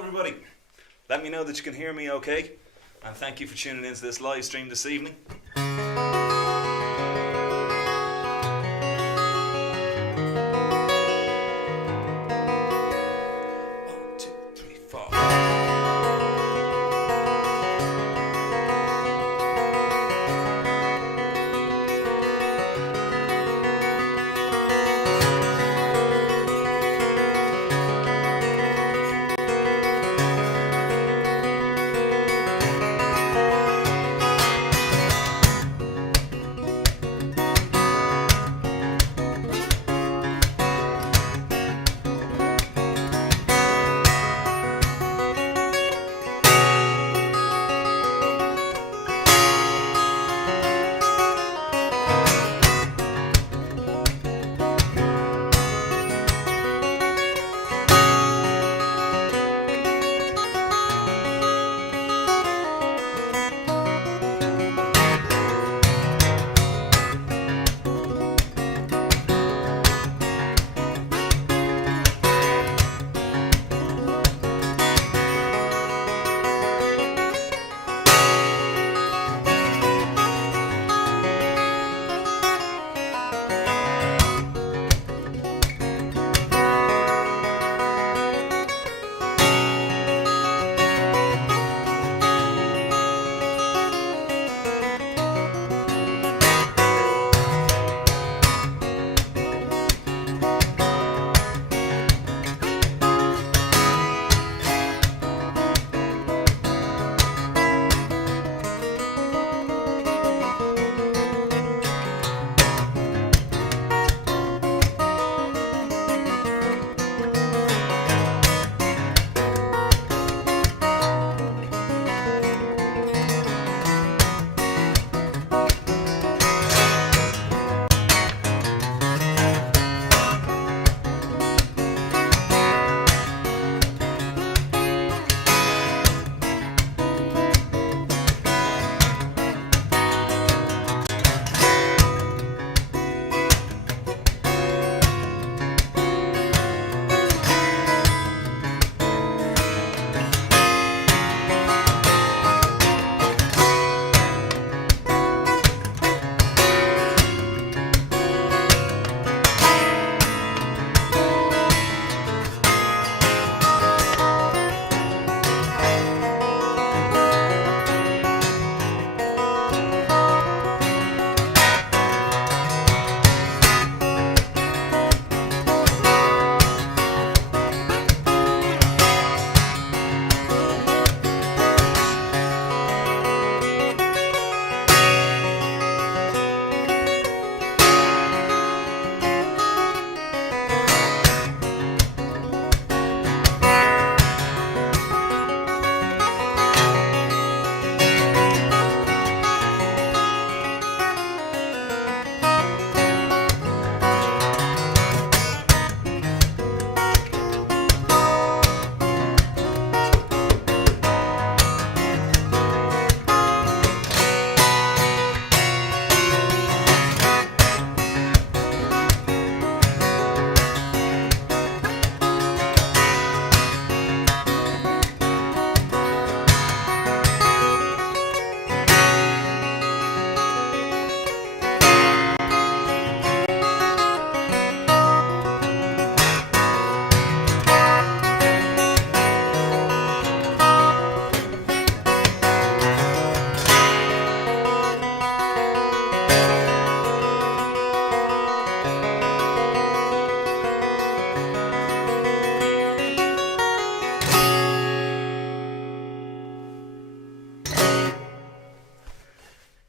everybody. Let me know that you can hear me okay, and thank you for tuning into this live stream this evening. 1, 2, 3, 4.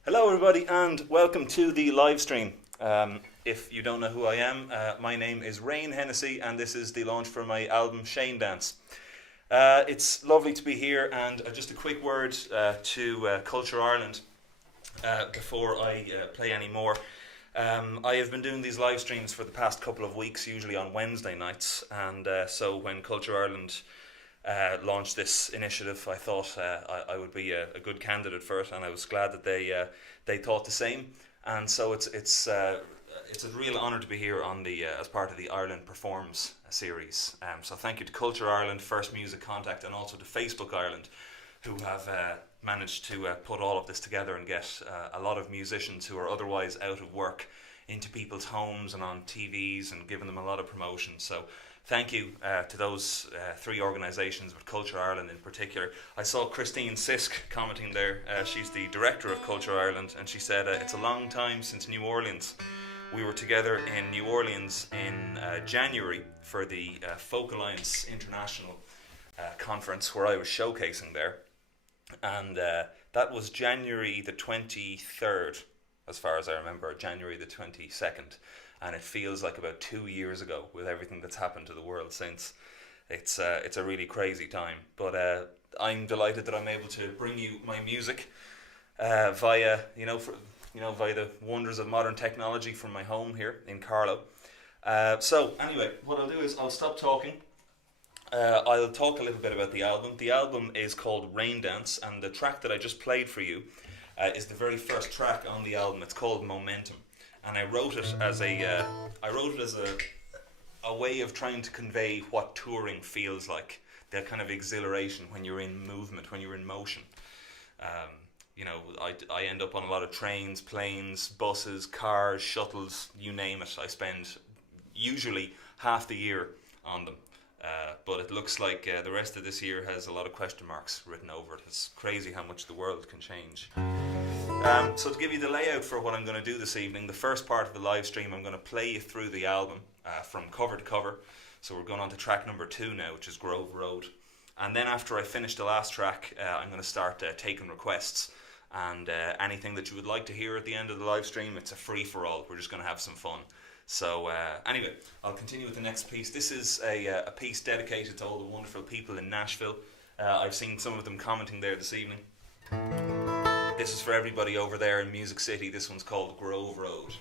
Hello everybody and welcome to the live stream. If you don't know who I am, my name is Hennessy and this is the launch for my album Shane Dance. It's lovely to be here, and just a quick word to Culture Ireland before I play any more. I have been doing these live streams for the past couple of weeks, usually on Wednesday nights, and so when Culture Ireland launched this initiative, I thought I would be a good candidate for it, and I was glad that they thought the same. And so it's it's a real honour to be here on the as part of the Ireland Performs series. So thank you to Culture Ireland, First Music Contact, and also to Facebook Ireland, who have managed to put all of this together and get a lot of musicians who are otherwise out of work into people's homes and on TVs and giving them a lot of promotion. So thank you to those three organisations, with Culture Ireland in particular. I saw Christine Sisk commenting there. She's the director of Culture Ireland, and she said, it's a long time since New Orleans. We were together in New Orleans in January for the Folk Alliance International conference, where I was showcasing there. And that was January the 23rd, as far as I remember, January the 22nd. And it feels like about 2 years ago with everything that's happened to the world since. It's a really crazy time. But I'm delighted that I'm able to bring you my music via the wonders of modern technology from my home here in Carlow. So anyway, what I'll do is I'll stop talking. I'll talk a little bit about the album. The album is called Rain Dance, and the track that I just played for you is the very first track on the album. It's called Momentum, and I wrote it as a way of trying to convey what touring feels like, that kind of exhilaration when you're in movement, when you're in motion. I end up on a lot of trains, planes, buses, cars, shuttles, you name it. I spend usually half the year on them. But it looks like the rest of this year has a lot of question marks written over it. It's crazy how much the world can change. So to give you the layout for what I'm going to do this evening, the first part of the live stream, I'm going to play you through the album from cover to cover. So we're going on to track number 2 now, which is Grove Road. And then after I finish the last track, I'm going to start taking requests. And anything that you would like to hear at the end of the live stream, it's a free-for-all. We're just going to have some fun. So anyway, I'll continue with the next piece. This is a piece dedicated to all the wonderful people in Nashville. I've seen some of them commenting there this evening. This is for everybody over there in Music City. This one's called Grove Road.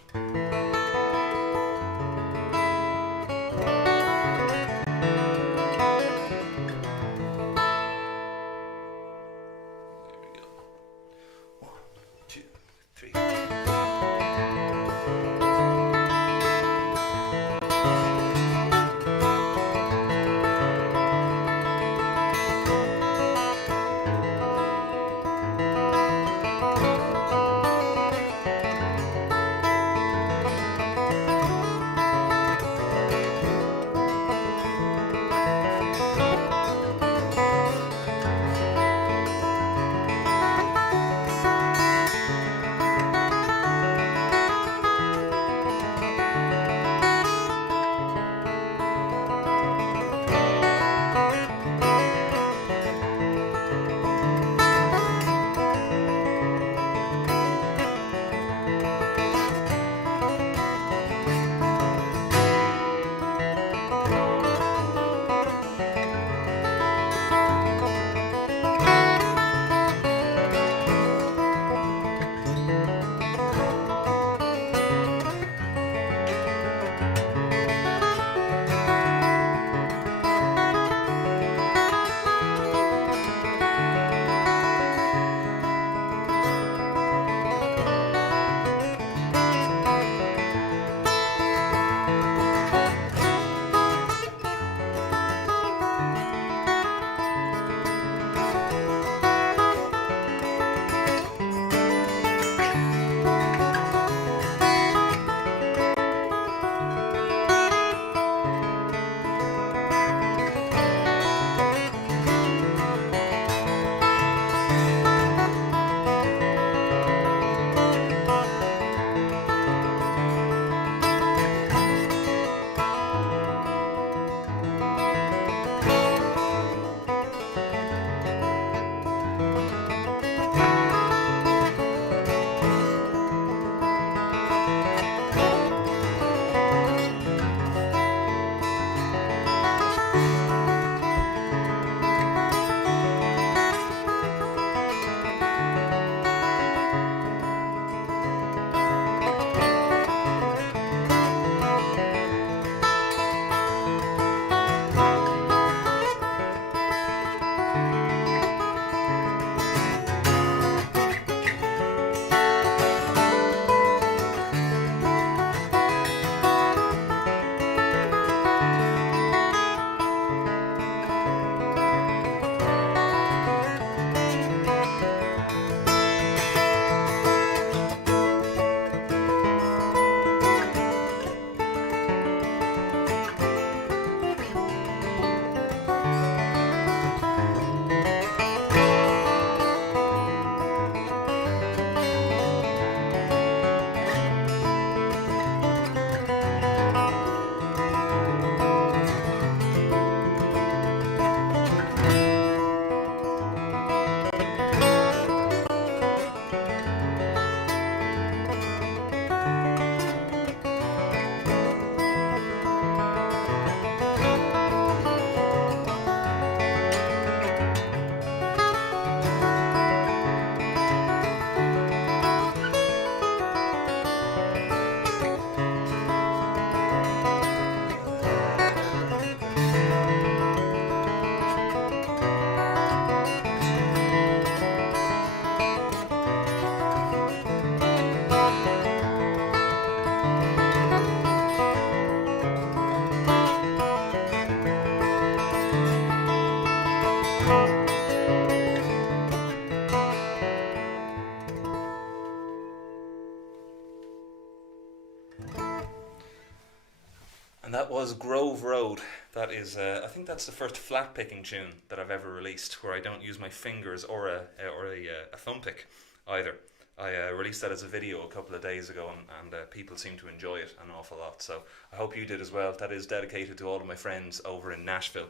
That was Grove Road. That is, I think that's the first flat picking tune that I've ever released, where I don't use my fingers or a thumb pick either. I released that as a video a couple of days ago, and people seem to enjoy it an awful lot. So I hope you did as well. That is dedicated to all of my friends over in Nashville,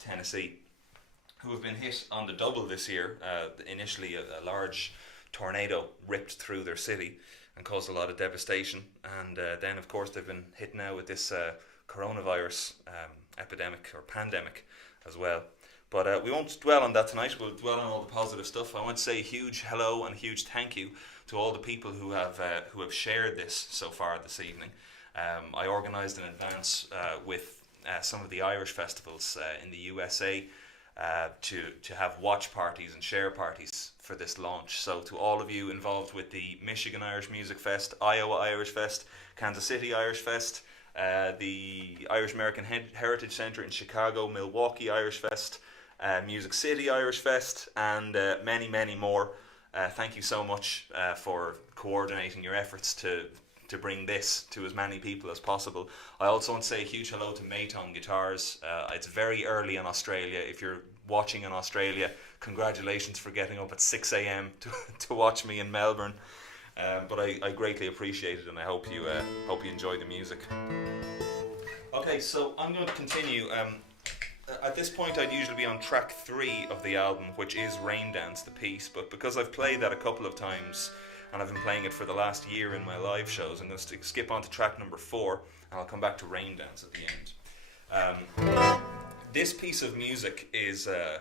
Tennessee, who have been hit on the double this year. Initially, a large tornado ripped through their city and caused a lot of devastation, and then of course they've been hit now with this coronavirus epidemic or pandemic as well. But we won't dwell on that tonight. We'll dwell on all the positive stuff. I want to say a huge hello and a huge thank you to all the people who have shared this so far this evening. I organised in advance with some of the Irish festivals in the USA to have watch parties and share parties for this launch. So to all of you involved with the Michigan Irish Music Fest, Iowa Irish Fest, Kansas City Irish Fest, the Irish American Heritage Centre in Chicago, Milwaukee Irish Fest, Music City Irish Fest, and many, many more. Thank you so much for coordinating your efforts to bring this to as many people as possible. I also want to say a huge hello to Mayton Guitars. It's very early in Australia. If you're watching in Australia, congratulations for getting up at 6 a.m. to watch me in Melbourne. But I greatly appreciate it, and I hope you enjoy the music. Okay, so I'm going to continue. At this point, I'd usually be on track 3 of the album, which is Rain Dance, the piece. But because I've played that a couple of times, and I've been playing it for the last year in my live shows, I'm going to skip on to track number 4, and I'll come back to Rain Dance at the end. This piece of music is a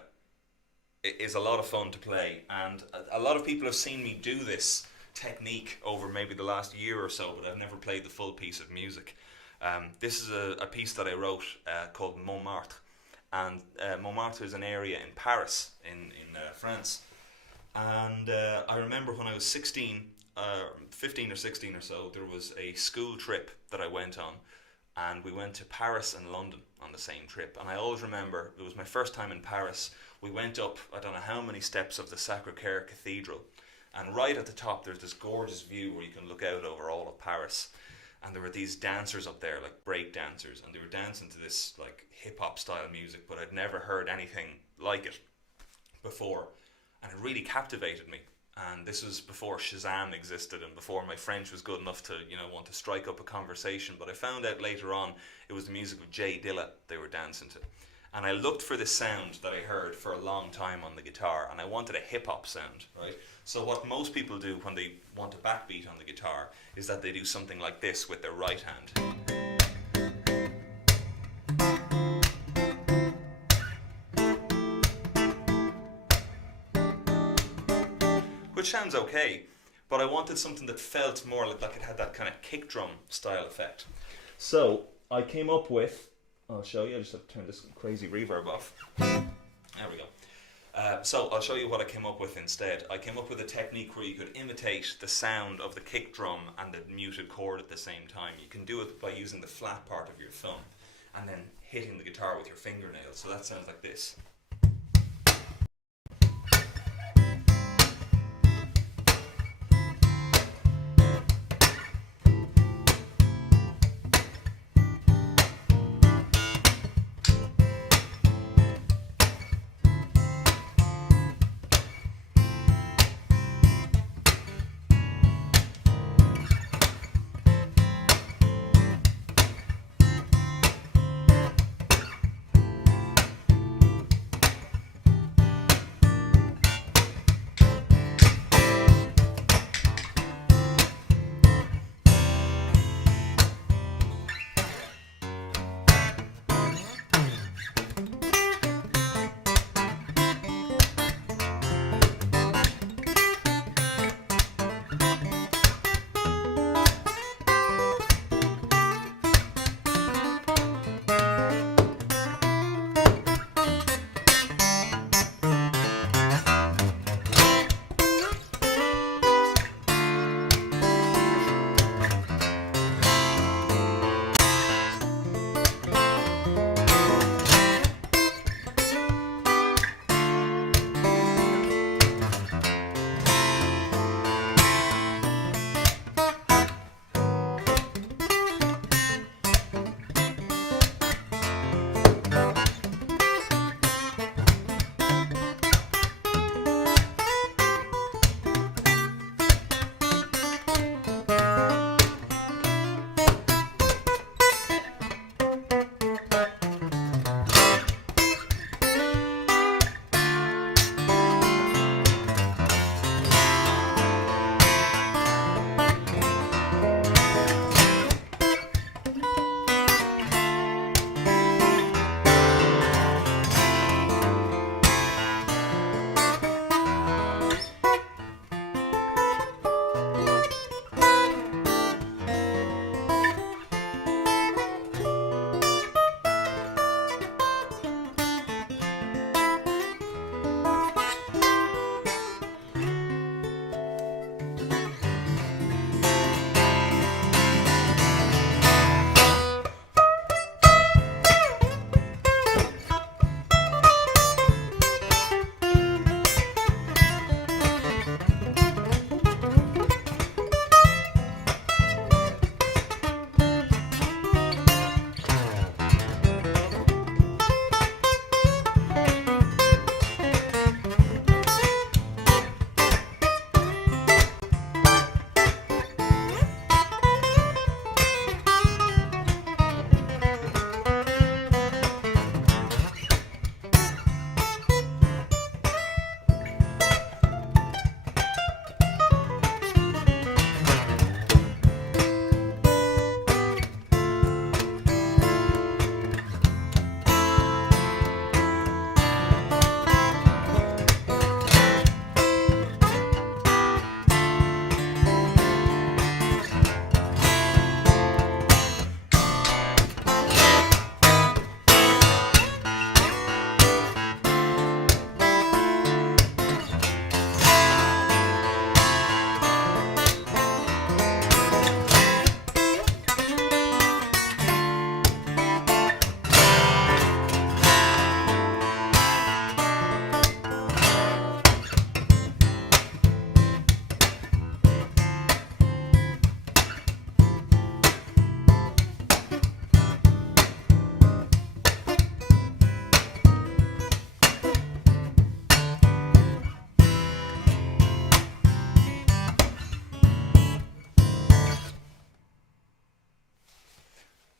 lot of fun to play, and a lot of people have seen me do this technique over maybe the last year or so, but I've never played the full piece of music. This is a piece that I wrote called Montmartre, and Montmartre is an area in Paris in France. And I remember when I was 15 or 16 or so, there was a school trip that I went on, and we went to Paris and London on the same trip. And I always remember, it was my first time in Paris. We went up, I don't know how many steps of the Sacré-Cœur Cathedral, and right at the top there's this gorgeous view where you can look out over all of Paris. And there were these dancers up there, like break dancers, and they were dancing to this like hip-hop style music, but I'd never heard anything like it before. And it really captivated me. And this was before Shazam existed and before my French was good enough to, want to strike up a conversation. But I found out later on it was the music of Jay Dilla they were dancing to. And I looked for this sound that I heard for a long time on the guitar, and I wanted a hip-hop sound, right? So what most people do when they want a backbeat on the guitar is that they do something like this with their right hand. Which sounds okay, but I wanted something that felt more like it had that kind of kick drum style effect. So I came up with, I'll show you, I just have to turn this crazy reverb off. There we go. So I'll show you what I came up with instead. I came up with a technique where you could imitate the sound of the kick drum and the muted chord at the same time. You can do it by using the flat part of your thumb and then hitting the guitar with your fingernails. So that sounds like this.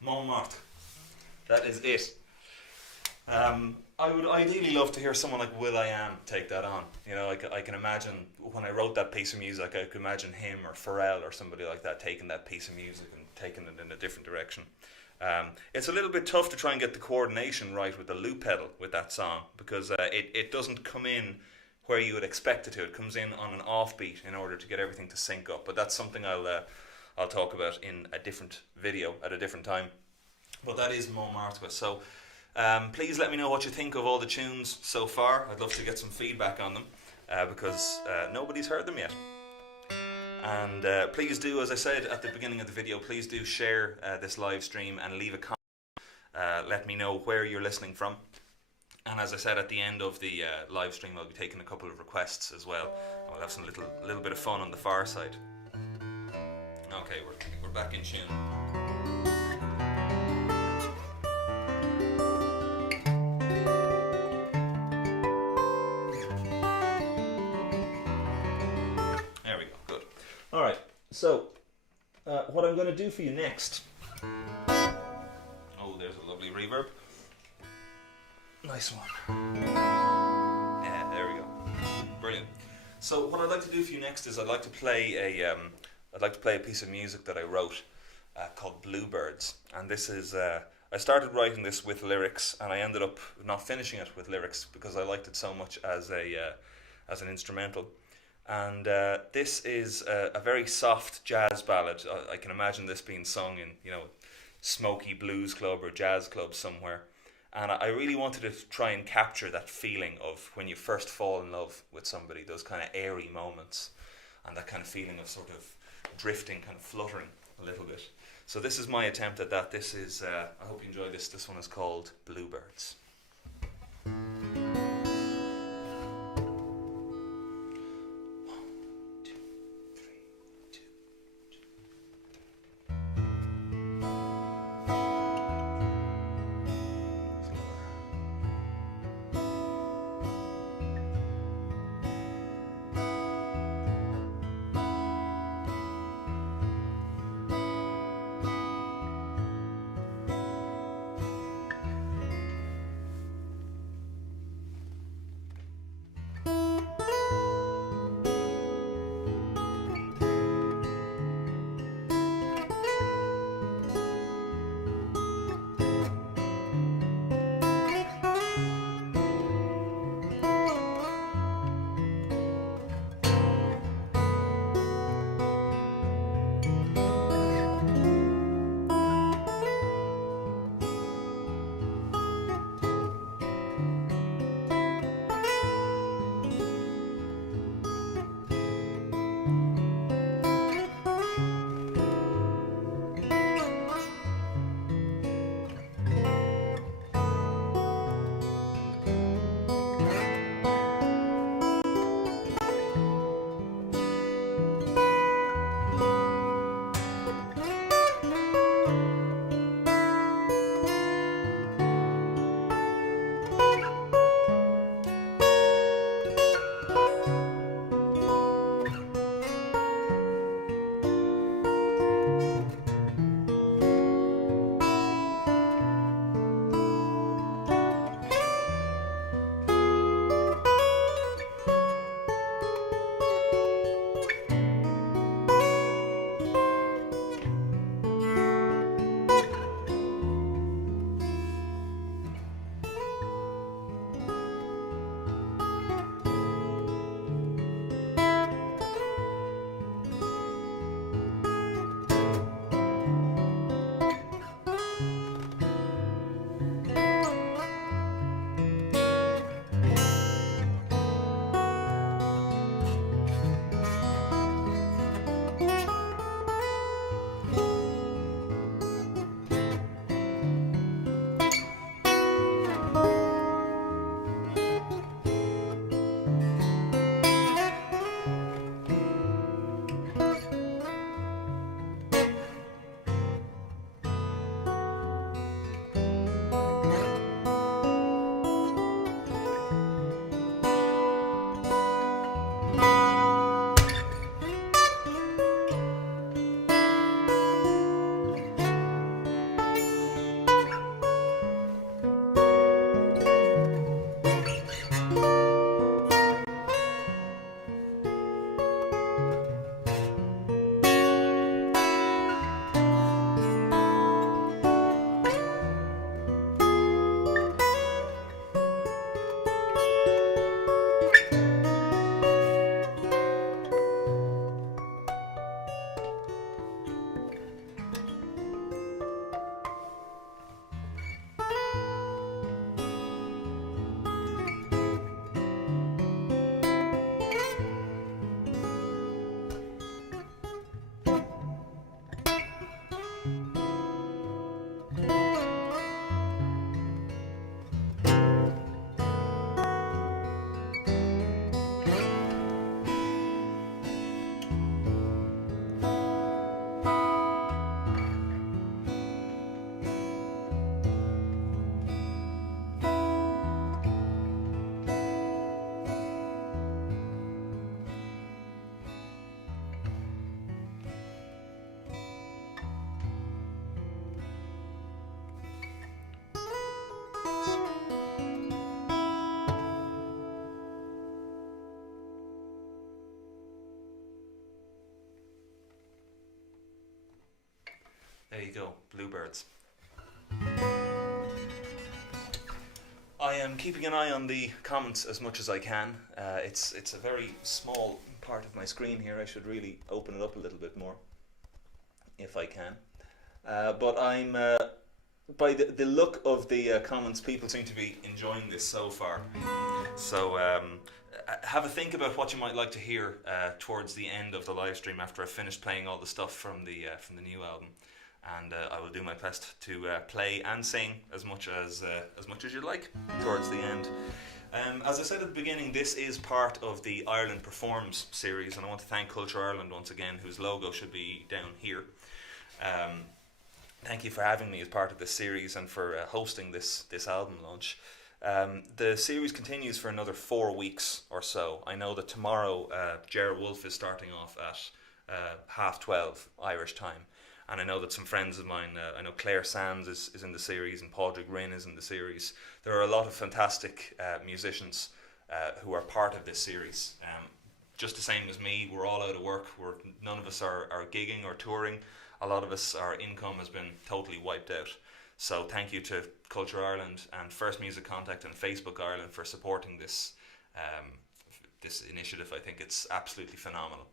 Montmartre. That is it. I would ideally love to hear someone like will.i.am take that on. You know, I can imagine when I wrote that piece of music, I could imagine him or Pharrell or somebody like that taking that piece of music and taking it in a different direction. It's a little bit tough to try and get the coordination right with the loop pedal with that song, because it doesn't come in where you would expect it to. It comes in on an offbeat in order to get everything to sync up. But that's something I'll talk about in a different video at a different time. But that is Montmartre. So please let me know what you think of all the tunes so far. I'd love to get some feedback on them because nobody's heard them yet. And please do, as I said at the beginning of the video, please do share this live stream and leave a comment. Let me know where you're listening from. And as I said at the end of the live stream, I'll be taking a couple of requests as well. I'll have some little bit of fun on the far side. Okay, we're back in tune. There we go, good. Alright, so what I'm going to do for you next... Oh, there's a lovely reverb. Nice one. Yeah, there we go. Brilliant. So what I'd like to do for you next is I'd like to play a piece of music that I wrote called Bluebirds, and this is I started writing this with lyrics, and I ended up not finishing it with lyrics because I liked it so much as an instrumental. And this is a very soft jazz ballad. I can imagine this being sung in, you know, smoky blues club or jazz club somewhere. And I really wanted to try and capture that feeling of when you first fall in love with somebody, those kind of airy moments, and that kind of feeling of sort of drifting, kind of fluttering a little bit. So this is my attempt at that. This is, I hope you enjoy this. This one is called Bluebirds. There you go, Bluebirds. I am keeping an eye on the comments as much as I can. It's a very small part of my screen here. I should really open it up a little bit more, if I can. But I'm by the look of the comments, people seem to be enjoying this so far. So have a think about what you might like to hear towards the end of the live stream after I've finished playing all the stuff from the new album. And I will do my best to play and sing as much as you'd like towards the end. As I said at the beginning, this is part of the Ireland Performs series, and I want to thank Culture Ireland once again, whose logo should be down here. Thank you for having me as part of this series and for hosting this album launch. The series continues for another 4 weeks or so. I know that tomorrow Ger Wolf is starting off at 12:30 Irish time. And I know that some friends of mine, I know Claire Sands is in the series, and Padraig Rinn is in the series. There are a lot of fantastic musicians who are part of this series. Just the same as me, we're all out of work. None of us are gigging or touring. A lot of us, our income has been totally wiped out. So thank you to Culture Ireland and First Music Contact and Facebook Ireland for supporting this initiative. I think it's absolutely phenomenal.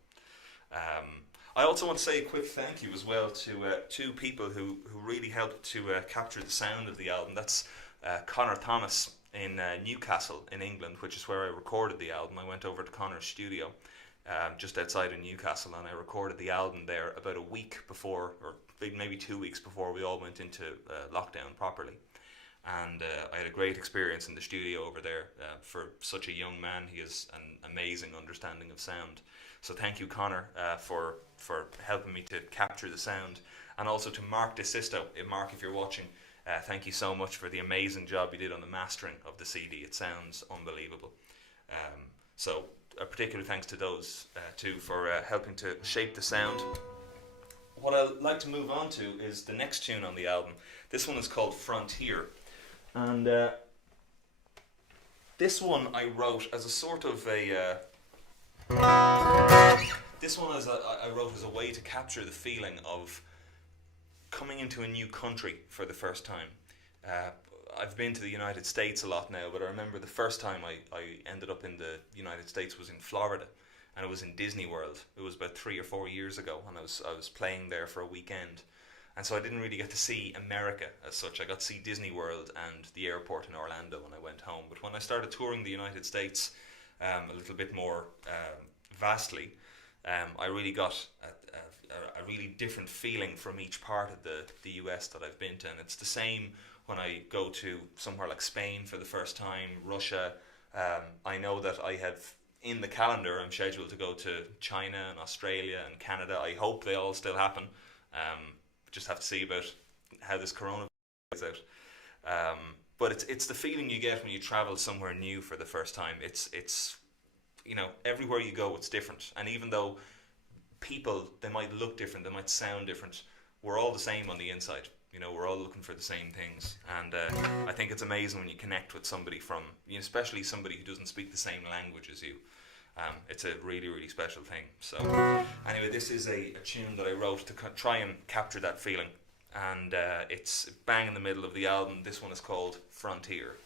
I also want to say a quick thank you as well to two people who really helped to capture the sound of the album. That's Connor Thomas in Newcastle in England, which is where I recorded the album. I went over to Connor's studio just outside of Newcastle, and I recorded the album there about a week before, or maybe 2 weeks before we all went into lockdown properly. And I had a great experience in the studio over there. For such a young man, he has an amazing understanding of sound. So thank you, Connor, for helping me to capture the sound. And also to Mark DeSisto. Mark, if you're watching, thank you so much for the amazing job you did on the mastering of the CD. It sounds unbelievable. So a particular thanks to those two for helping to shape the sound. What I'd like to move on to is the next tune on the album. This one is called Frontier. And this one I wrote as a sort of a... I wrote as a way to capture the feeling of coming into a new country for the first time. I've been to the United States a lot now, but I remember the first time I ended up in the United States was in Florida, and it was in Disney World. It was about 3 or 4 years ago, and I was playing there for a weekend. And so I didn't really get to see America as such. I got to see Disney World and the airport in Orlando when I went home. But when I started touring the United States a little bit more vastly, I really got a really different feeling from each part of the US that I've been to. And it's the same when I go to somewhere like Spain for the first time, Russia. I know that I have in the calendar, I'm scheduled to go to China and Australia and Canada. I hope they all still happen. Just have to see about how this coronavirus plays out. But it's the feeling you get when you travel somewhere new for the first time. It's you know, everywhere you go it's different, and even though people, they might look different, they might sound different, we're all the same on the inside. You know, we're all looking for the same things, and I think it's amazing when you connect with somebody from, you know, especially somebody who doesn't speak the same language as you. It's a really, really special thing. So anyway, this is a tune that I wrote to try and capture that feeling, and it's bang in the middle of the album. This one is called Frontier.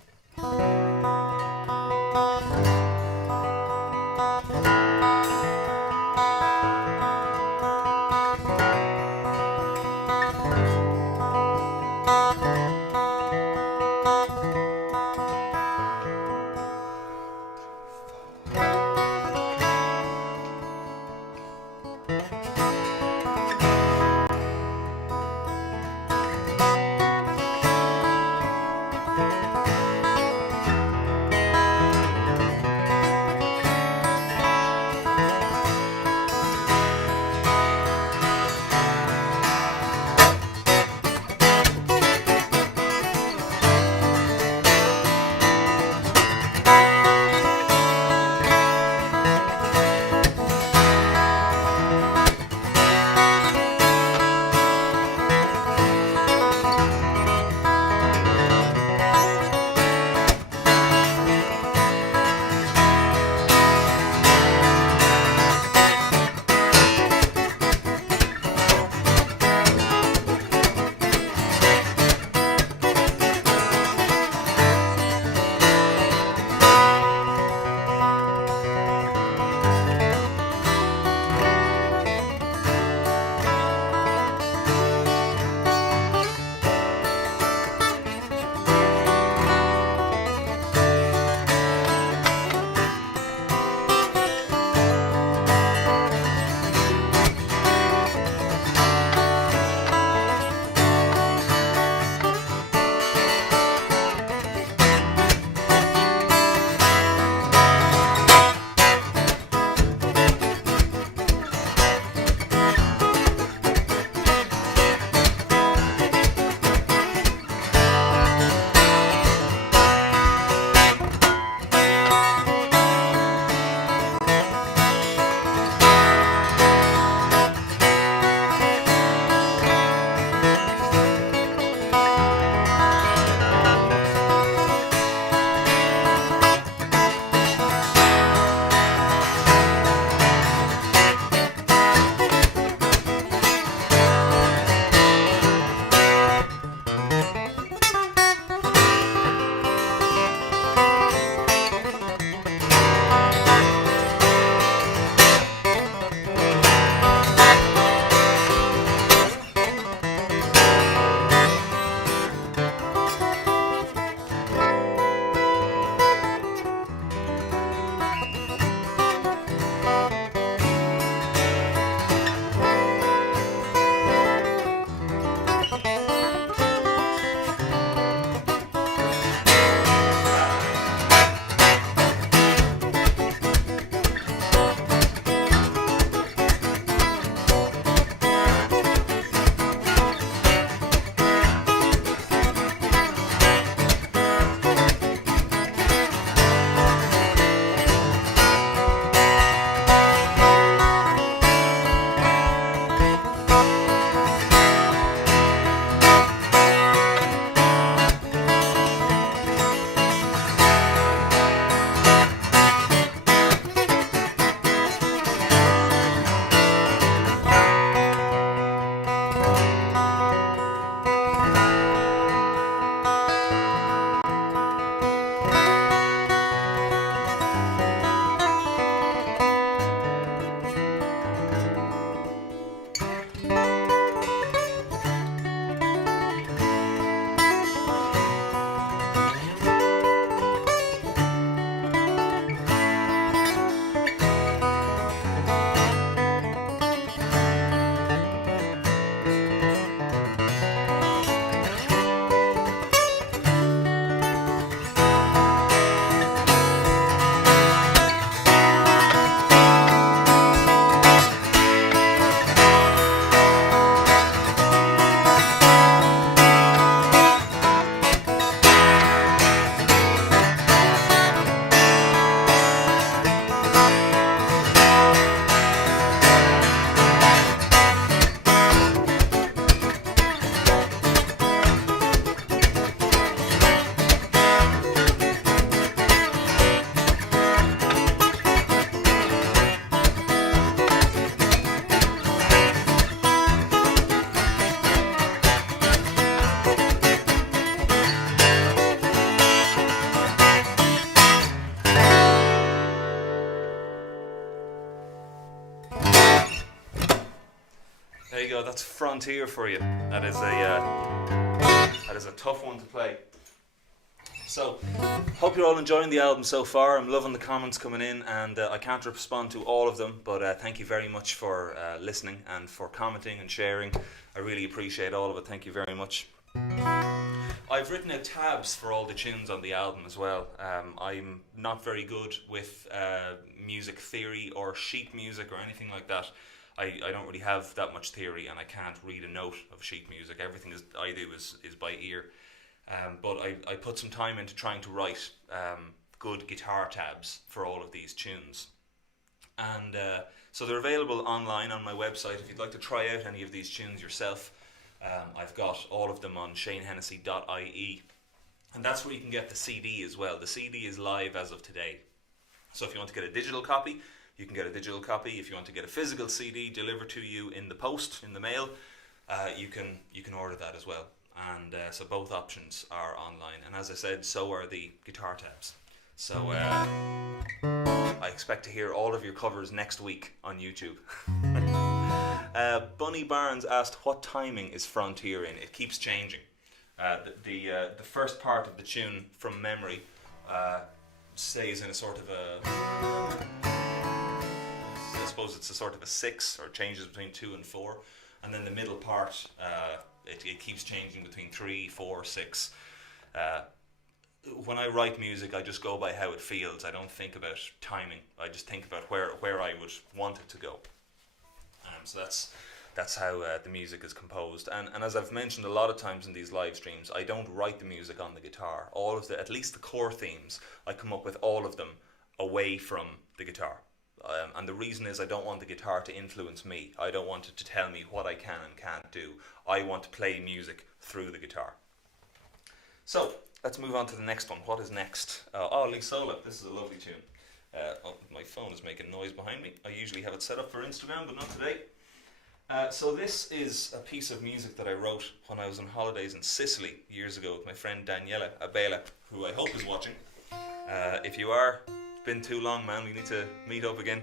you go. That's Frontier for you. That is a tough one to play. So, hope you're all enjoying the album so far. I'm loving the comments coming in, and I can't respond to all of them, but thank you very much for listening and for commenting and sharing. I really appreciate all of it. Thank you very much. I've written out tabs for all the tunes on the album as well. I'm not very good with music theory or sheet music or anything like that. I don't really have that much theory, and I can't read a note of sheet music. Everything I do is by ear. But I put some time into trying to write good guitar tabs for all of these tunes. And so they're available online on my website. If you'd like to try out any of these tunes yourself, I've got all of them on shanehennessy.ie. And that's where you can get the CD as well. The CD is live as of today. So if you want to get a digital copy, you can get a digital copy. If you want to get a physical CD delivered to you in the post, in the mail, you can order that as well. And so both options are online. And as I said, so are the guitar tabs. So I expect to hear all of your covers next week on YouTube. Bunny Barnes asked, what timing is Frontier in? It keeps changing. The first part of the tune from memory stays in a sort of a, I suppose it's a sort of a 6, or changes between 2 and 4. And then the middle part, it keeps changing between 3, 4, 6. When I write music, I just go by how it feels. I don't think about timing. I just think about where I would want it to go. So that's how the music is composed. And as I've mentioned a lot of times in these live streams, I don't write the music on the guitar. All of at least the core themes, I come up with all of them away from the guitar. And the reason is I don't want the guitar to influence me. I don't want it to tell me what I can and can't do. I want to play music through the guitar. So, let's move on to the next one. What is next? Lisola. This is a lovely tune. My phone is making noise behind me. I usually have it set up for Instagram, but not today. So this is a piece of music that I wrote when I was on holidays in Sicily years ago with my friend Daniela Abela, who I hope is watching. If you are, it's been too long, man. We need to meet up again.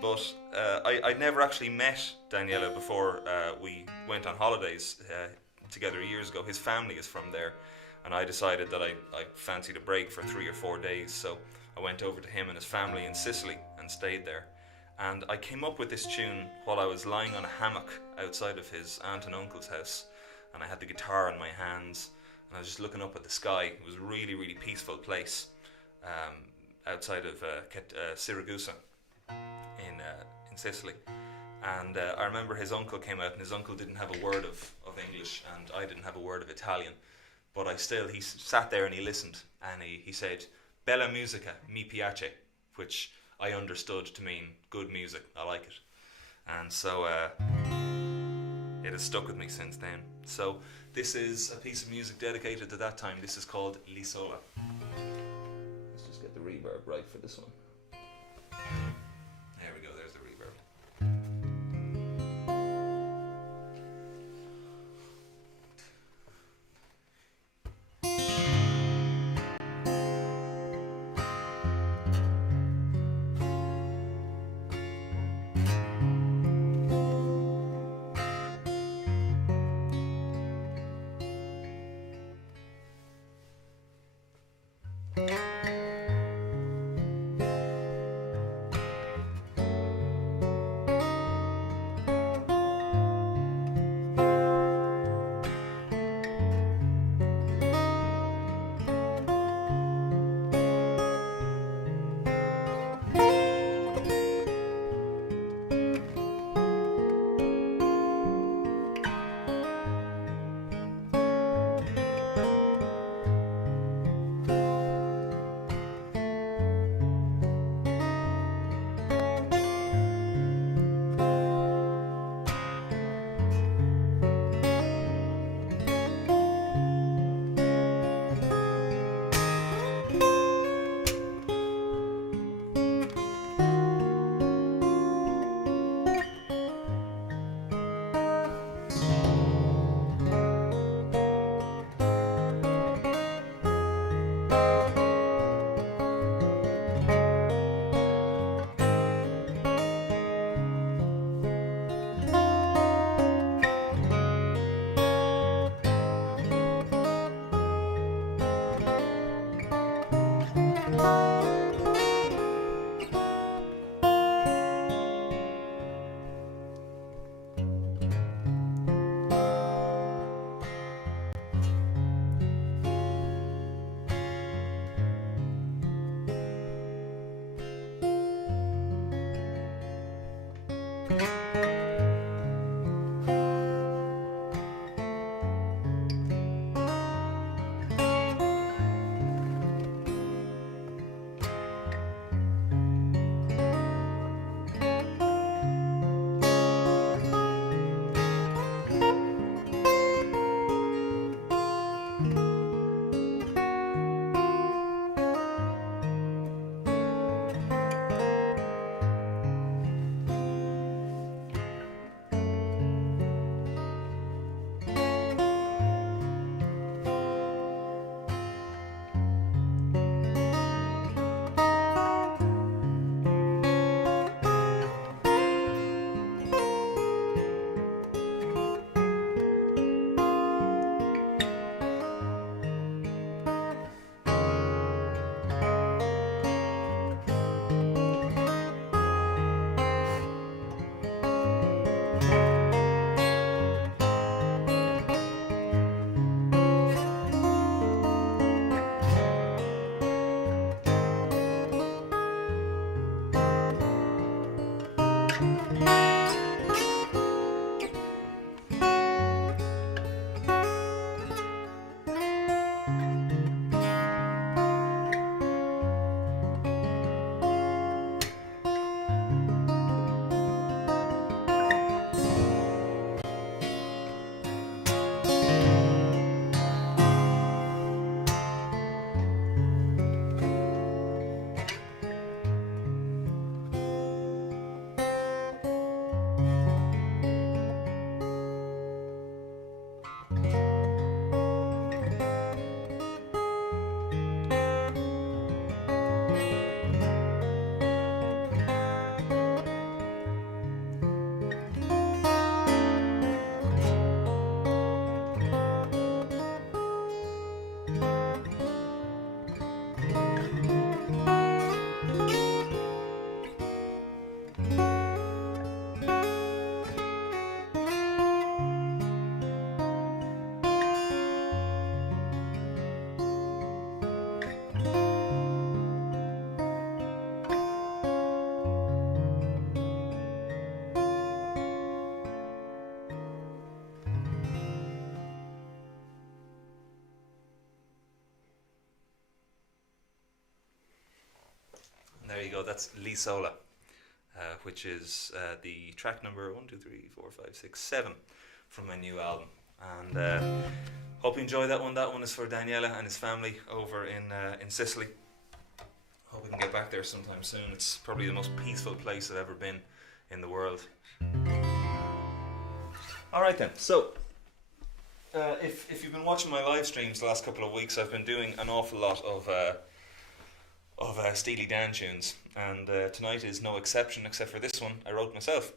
But I'd never actually met Daniela before we went on holidays together years ago. His family is from there, and I decided that I fancied a break for 3 or 4 days, so I went over to him and his family in Sicily and stayed there. And I came up with this tune while I was lying on a hammock outside of his aunt and uncle's house, and I had the guitar in my hands, and I was just looking up at the sky. It was a really, really peaceful place outside of Siragusa in Sicily. And I remember his uncle came out, and his uncle didn't have a word of English, and I didn't have a word of Italian. But he sat there and he listened, and he said, "Bella musica, mi piace," which I understood to mean good music, I like it. And so it has stuck with me since then. So this is a piece of music dedicated to that time. This is called Lisola. Let's just get the reverb right for this one. There we go, there's the reverb. There you go, that's Li Sola, which is the track number 1, 2, 3, 4, 5, 6, 7 from my new album. And hope you enjoy that one. That one is for Daniela and his family over in Sicily. Hope we can get back there sometime soon. It's probably the most peaceful place I've ever been in the world. Alright then, so if you've been watching my live streams the last couple of weeks, I've been doing an awful lot of Steely Dan tunes, and tonight is no exception, except for this one I wrote myself.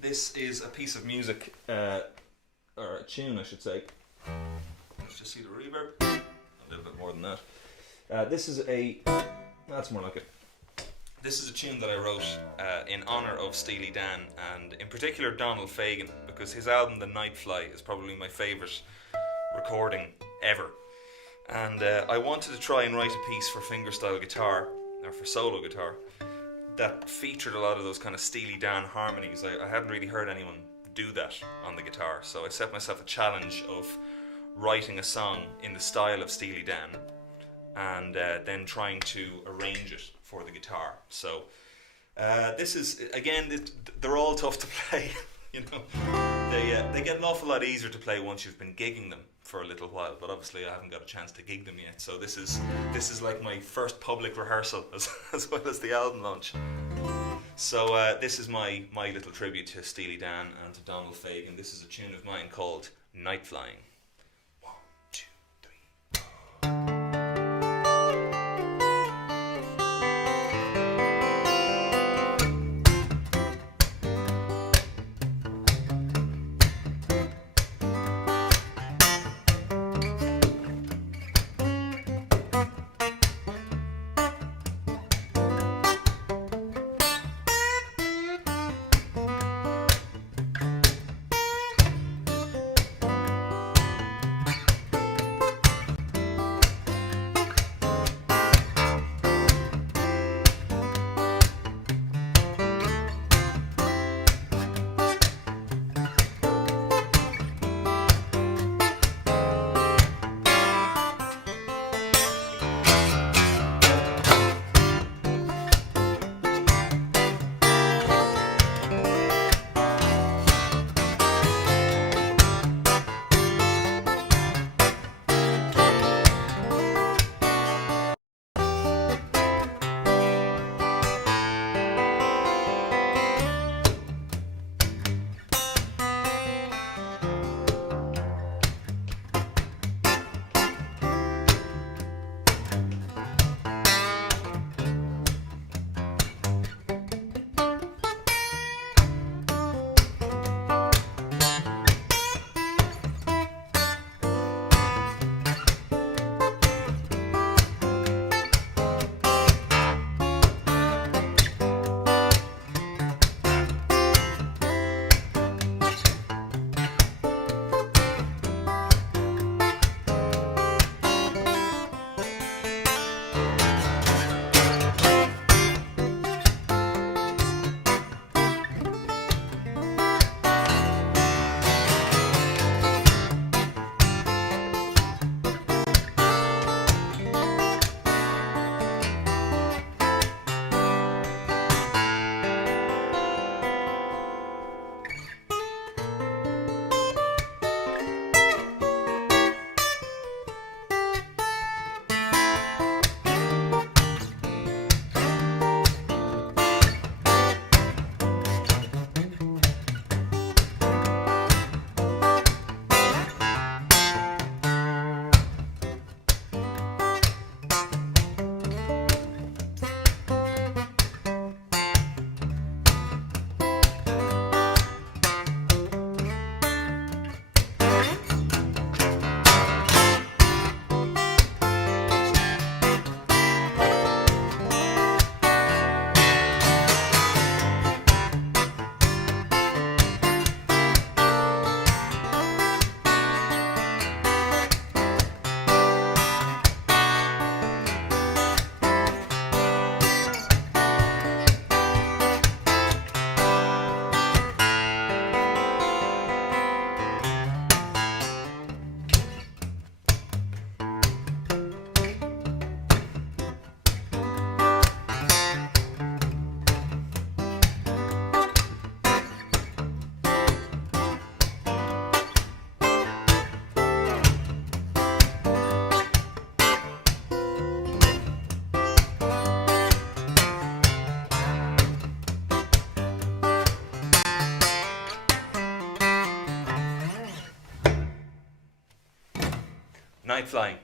This is a piece of music, or a tune I should say. Let's just see the reverb, a little bit more than that. This is that's more like it. This is a tune that I wrote in honour of Steely Dan, and in particular Donald Fagen, because his album The Nightfly is probably my favourite recording ever. And I wanted to try and write a piece for fingerstyle guitar, or for solo guitar, that featured a lot of those kind of Steely Dan harmonies. I hadn't really heard anyone do that on the guitar, so I set myself a challenge of writing a song in the style of Steely Dan, and then trying to arrange it for the guitar. So this is, again, they're all tough to play. You know, they get an awful lot easier to play once you've been gigging them for a little while, but obviously I haven't got a chance to gig them yet. So this is like my first public rehearsal as well as the album launch. So this is my little tribute to Steely Dan and to Donald Fagen. This is a tune of mine called Night Flying. Night Flying.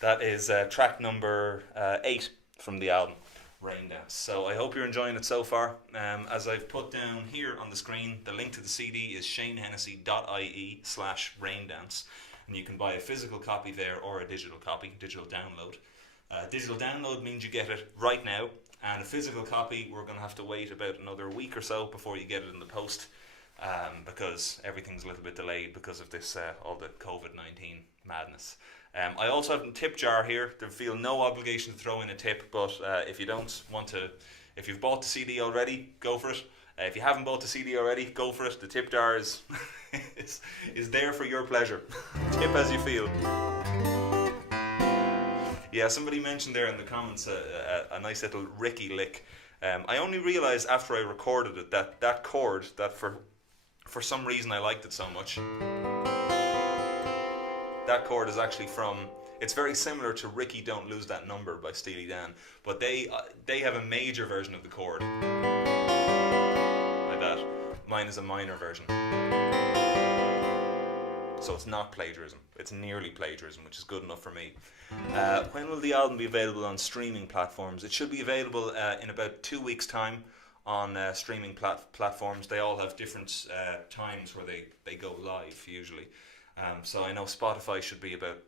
That is track number 8 from the album, Rain Dance. So I hope you're enjoying it so far. As I've put down here on the screen, the link to the CD is shanehennessy.ie/raindance. And you can buy a physical copy there or a digital copy, digital download. Digital download means you get it right now, and a physical copy, we're going to have to wait about another week or so before you get it in the post, because everything's a little bit delayed because of this, all the COVID-19 madness. I also have a tip jar here. There feel no obligation to throw in a tip, but if you don't want to, if you've bought the CD already, go for it. If you haven't bought the CD already, go for it. The tip jar is is there for your pleasure. Tip as you feel. Yeah, somebody mentioned there in the comments a nice little Ricky lick. I only realised after I recorded it that chord, that for some reason I liked it so much. That chord is actually from, it's very similar to Ricky Don't Lose That Number by Steely Dan, but they have a major version of the chord. Like that. Mine is a minor version. So it's not plagiarism. It's nearly plagiarism, which is good enough for me. When will the album be available on streaming platforms? It should be available in about 2 weeks' time on streaming platforms. They all have different times where they go live, usually. So I know Spotify should be about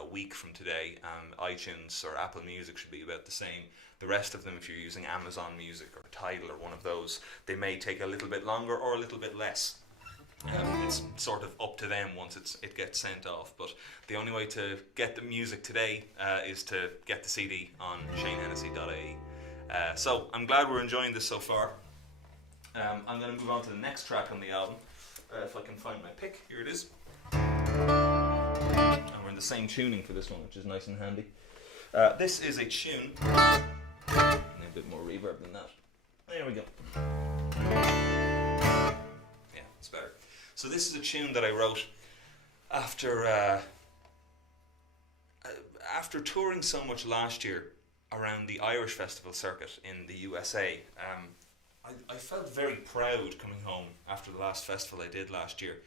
a week from today, and iTunes or Apple Music should be about the same. The rest of them, if you're using Amazon Music or Tidal or one of those, they may take a little bit longer or a little bit less. It's sort of up to them once it gets sent off, but the only way to get the music today is to get the CD on shanehennessy.ie. So I'm glad we're enjoying this so far. I'm going to move on to the next track on the album. If I can find my pick, here it is. And we're in the same tuning for this one, which is nice and handy. This is a tune. A bit more reverb than that. There we go. Yeah, it's better. So this is a tune that I wrote after touring so much last year around the Irish festival circuit in the USA. I felt very proud coming home after the last festival I did last year,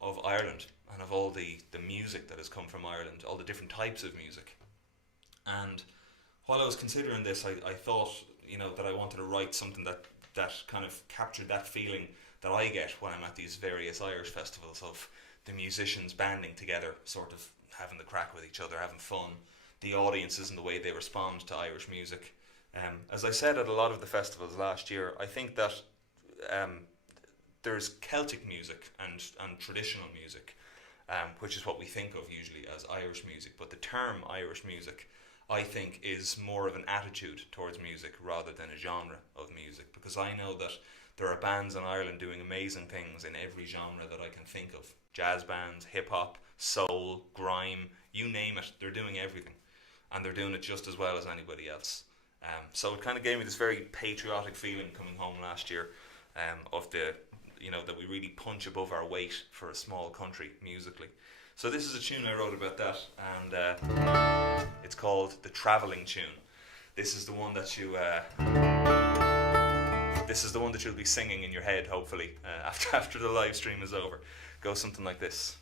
of Ireland and of all the music that has come from Ireland, all the different types of music. And while I was considering this, I thought, that I wanted to write something that kind of captured that feeling that I get when I'm at these various Irish festivals, of the musicians banding together, sort of having the crack with each other, having fun, the audiences and the way they respond to Irish music. As I said at a lot of the festivals last year, I think that there's Celtic music and traditional music, which is what we think of usually as Irish music, but the term Irish music, I think, is more of an attitude towards music rather than a genre of music, because I know that there are bands in Ireland doing amazing things in every genre that I can think of. Jazz bands, hip-hop, soul, grime, you name it, they're doing everything. And they're doing it just as well as anybody else. So it kind of gave me this very patriotic feeling coming home last year, of that we really punch above our weight for a small country musically. So this is a tune I wrote about that, and it's called The Travelling Tune. This is the one that you'll be singing in your head, hopefully, after the live stream is over. Goes something like this.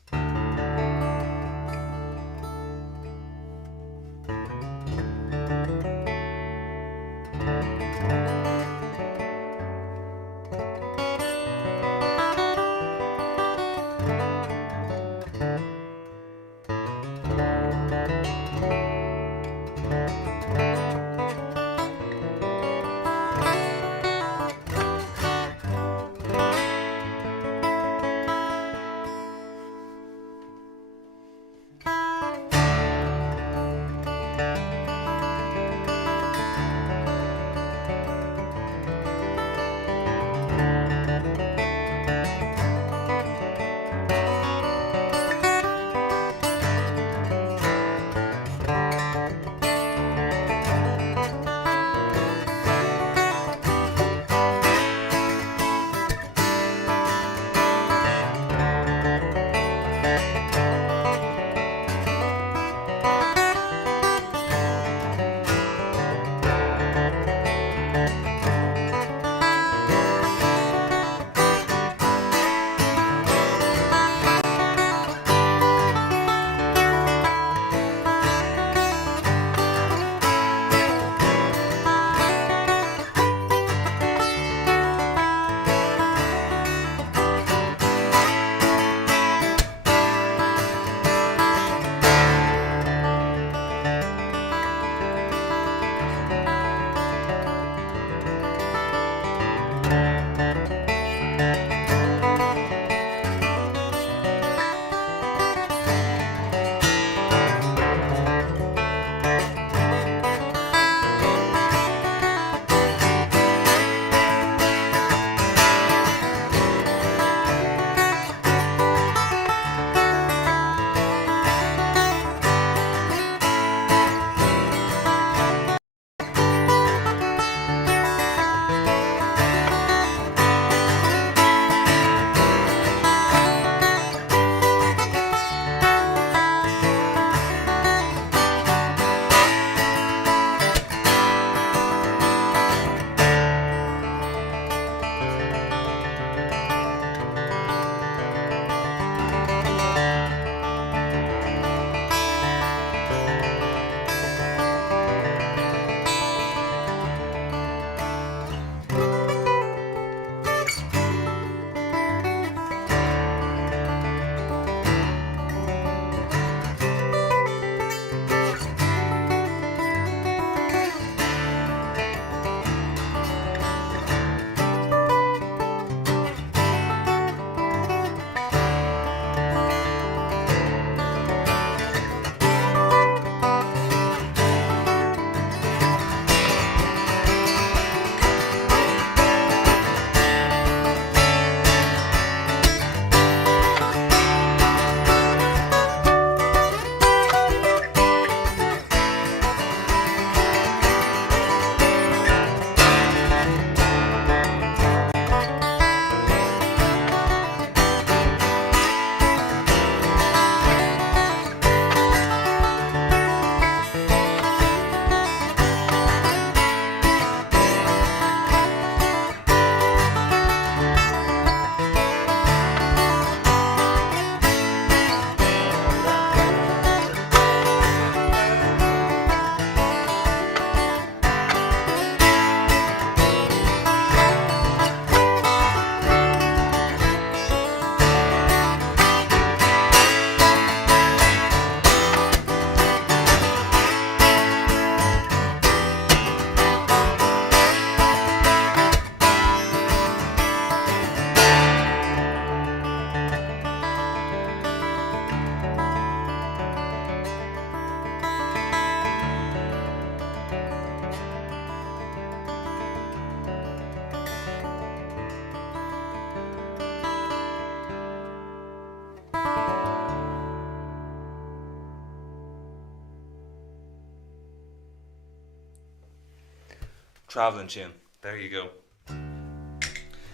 travelling tune. There you go.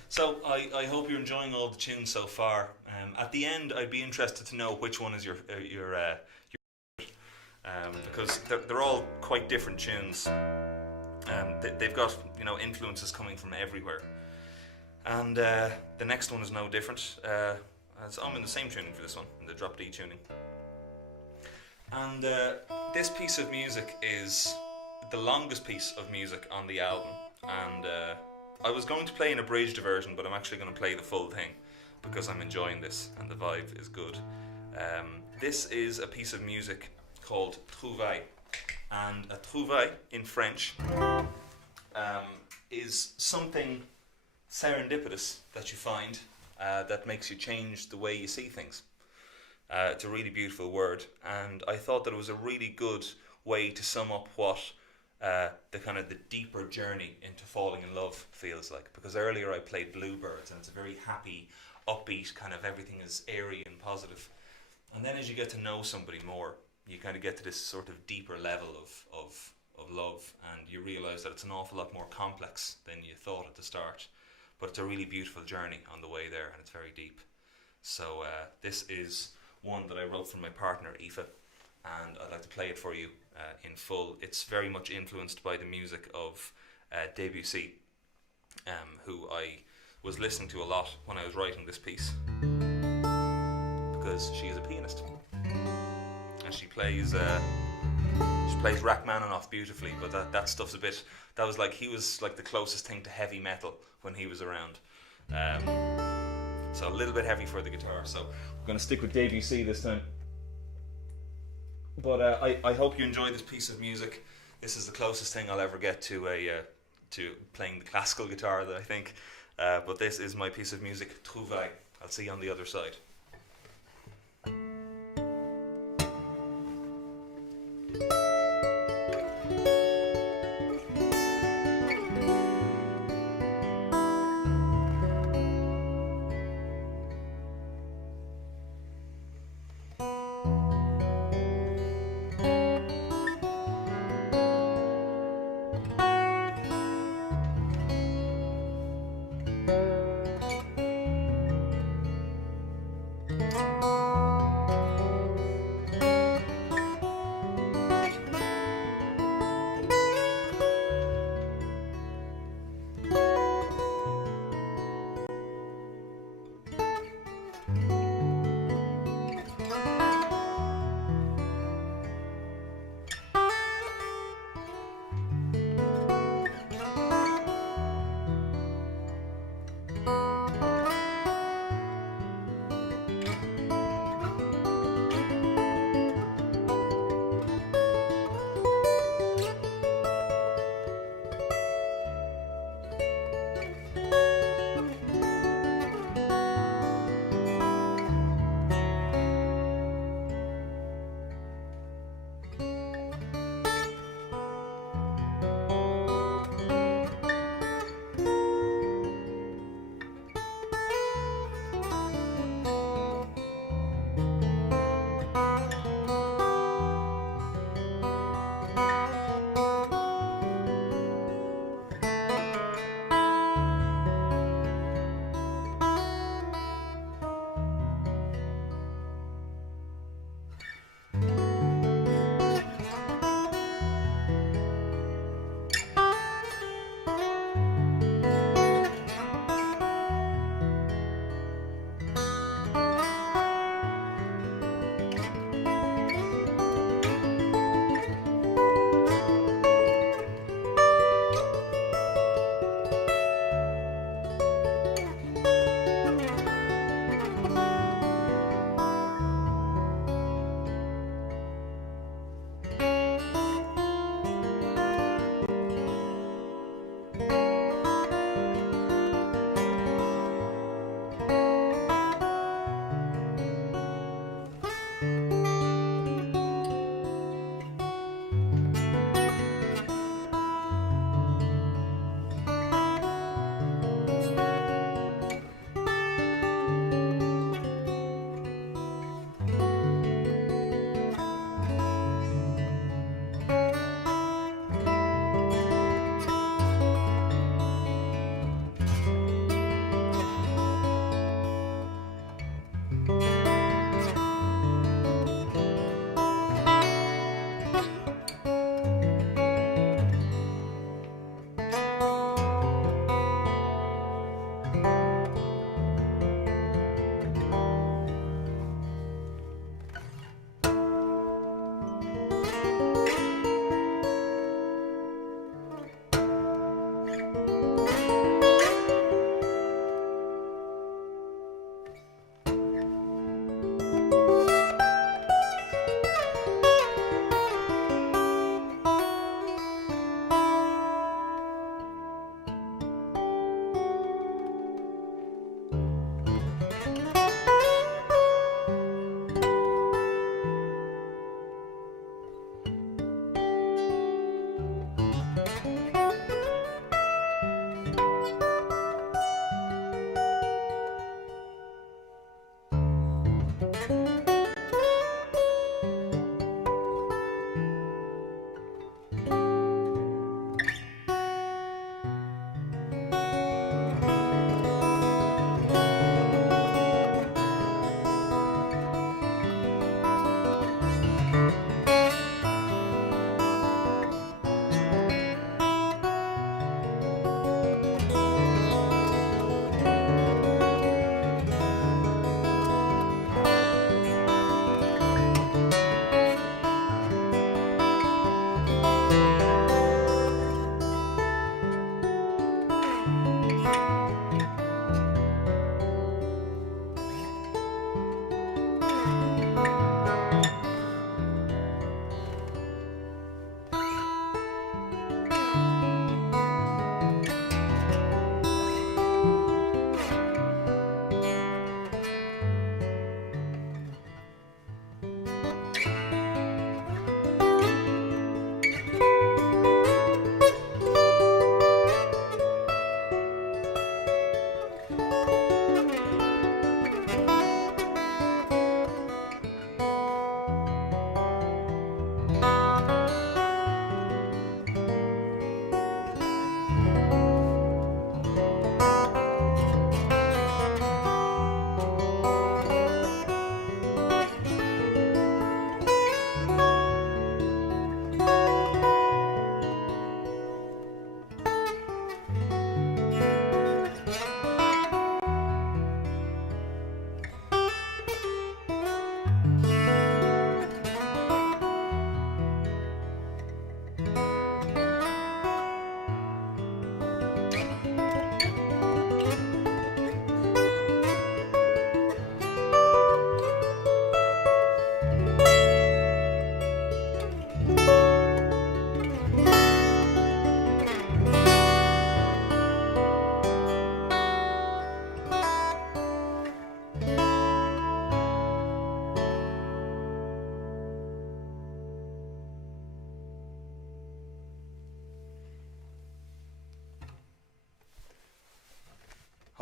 So I hope you're enjoying all the tunes so far. At the end, I'd be interested to know which one is your because they're all quite different tunes. They've got influences coming from everywhere, and the next one is no different. As I'm in the same tuning for this one, in the drop D tuning. And this piece of music is the longest piece of music on the album, and I was going to play an abridged version, but I'm actually going to play the full thing because I'm enjoying this and the vibe is good. This is a piece of music called Trouvaille, and a trouvaille in French is something serendipitous that you find that makes you change the way you see things. It's a really beautiful word, and I thought that it was a really good way to sum up what the deeper journey into falling in love feels like. Because earlier I played Bluebirds, and it's a very happy, upbeat kind of everything is airy and positive. And then as you get to know somebody more, you kind of get to this sort of deeper level of love, and you realise that it's an awful lot more complex than you thought at the start. But it's a really beautiful journey on the way there, and it's very deep. So this is one that I wrote for my partner Aoife, and I'd like to play it for you in full. It's very much influenced by the music of Debussy, who I was listening to a lot when I was writing this piece, because she is a pianist and she plays Rachmaninoff beautifully. But that stuff's that was like, he was like the closest thing to heavy metal when he was around. So a little bit heavy for the guitar. So I'm going to stick with Debussy this time. But I hope you enjoy this piece of music. This is the closest thing I'll ever get to playing the classical guitar, that I think. But this is my piece of music, Trouvaille. I'll see you on the other side.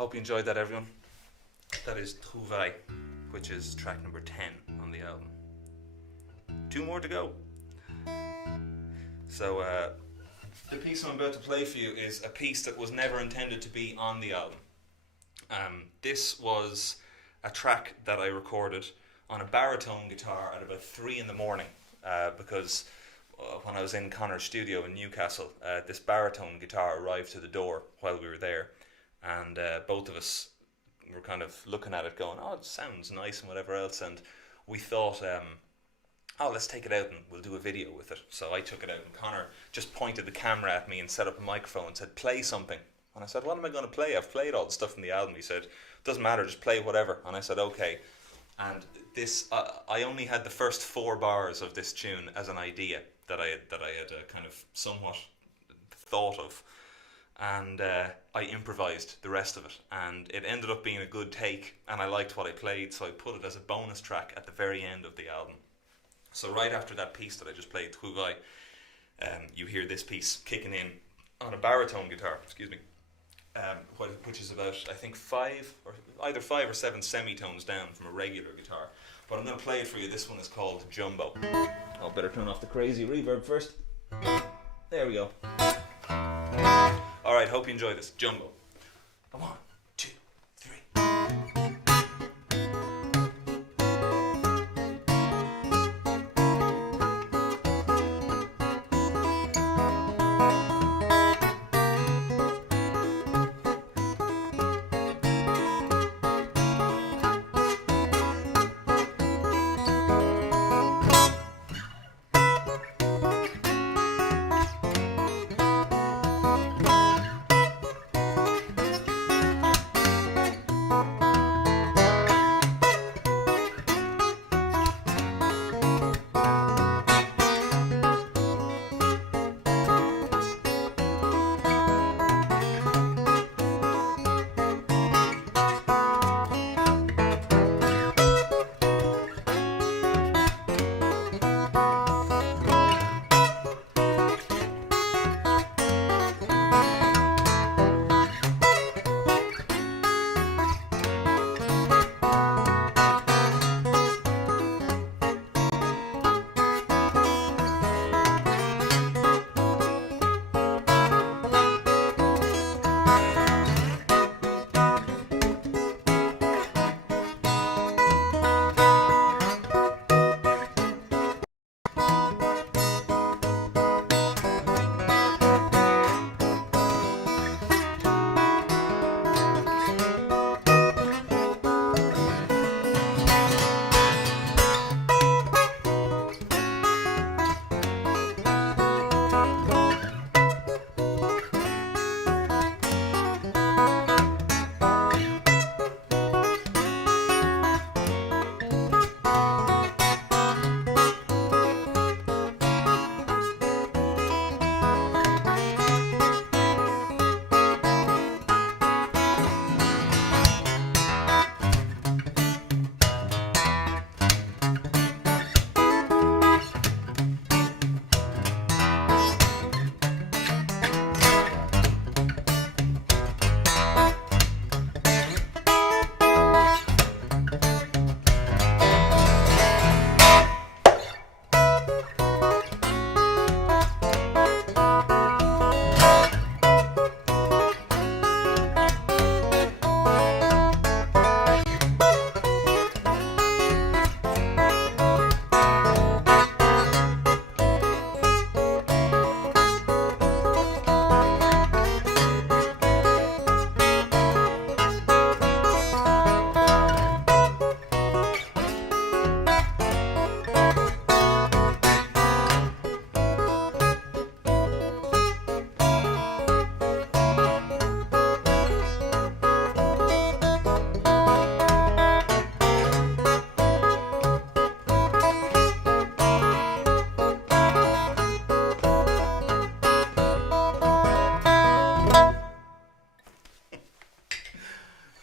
Hope you enjoyed that, everyone. That is Trouvaille, which is track number 10 on the album. 2 more to go. So the piece I'm about to play for you is a piece that was never intended to be on the album. This was a track that I recorded on a baritone guitar at about 3 in the morning because when I was in Connor's studio in Newcastle, this baritone guitar arrived to the door while we were there, and both of us were kind of looking at it going, oh, it sounds nice and whatever else, and we thought, oh, let's take it out and we'll do a video with it. So I took it out and Connor just pointed the camera at me and set up a microphone and said, play something. And I said, what am I going to play? I've played all the stuff from the album. He said, doesn't matter, just play whatever. And I said, okay. And this, I only had the first 4 bars of this tune as an idea that I had kind of somewhat thought of, and I improvised the rest of it, and it ended up being a good take, and I liked what I played, so I put it as a bonus track at the very end of the album. So right after that piece that I just played, Trouvaille, you hear this piece kicking in on a baritone guitar, which is about, I think, 5 or 7 semitones down from a regular guitar. But I'm going to play it for you. This one is called Jumbo. I'll better turn off the crazy reverb first. There we go. Alright, hope you enjoy this. Jumbo. 1, 2, 3.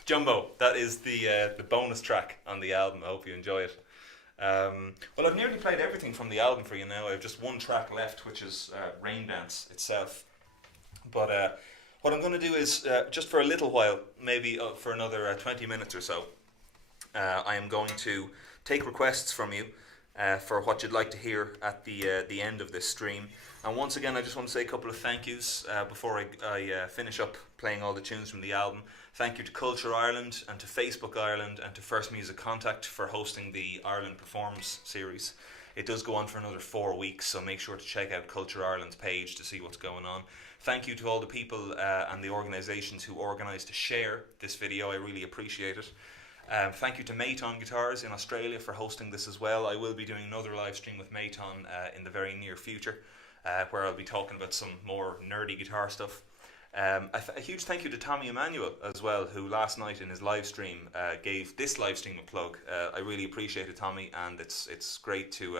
Jumbo, that is the bonus track on the album. I hope you enjoy it. Well, I've nearly played everything from the album for you now. I have just one track left, which is Rain Dance itself. But What I'm going to do is, just for a little while, maybe for another 20 minutes or so, I am going to take requests from you for what you'd like to hear at the end of this stream. And once again, I just want to say a couple of thank yous before I finish up playing all the tunes from the album. Thank you to Culture Ireland and to Facebook Ireland and to First Music Contact for hosting the Ireland Performs series. It does go on for another 4 weeks, so make sure to check out Culture Ireland's page to see what's going on. Thank you to all the people and the organisations who organised to share this video. I really appreciate it. Thank you to Mayton Guitars in Australia for hosting this as well. I will be doing another live stream with Mayton in the very near future, where I'll be talking about some more nerdy guitar stuff. A huge thank you to Tommy Emmanuel as well, who last night in his live stream gave this live stream a plug. I really appreciate it, Tommy, and it's great to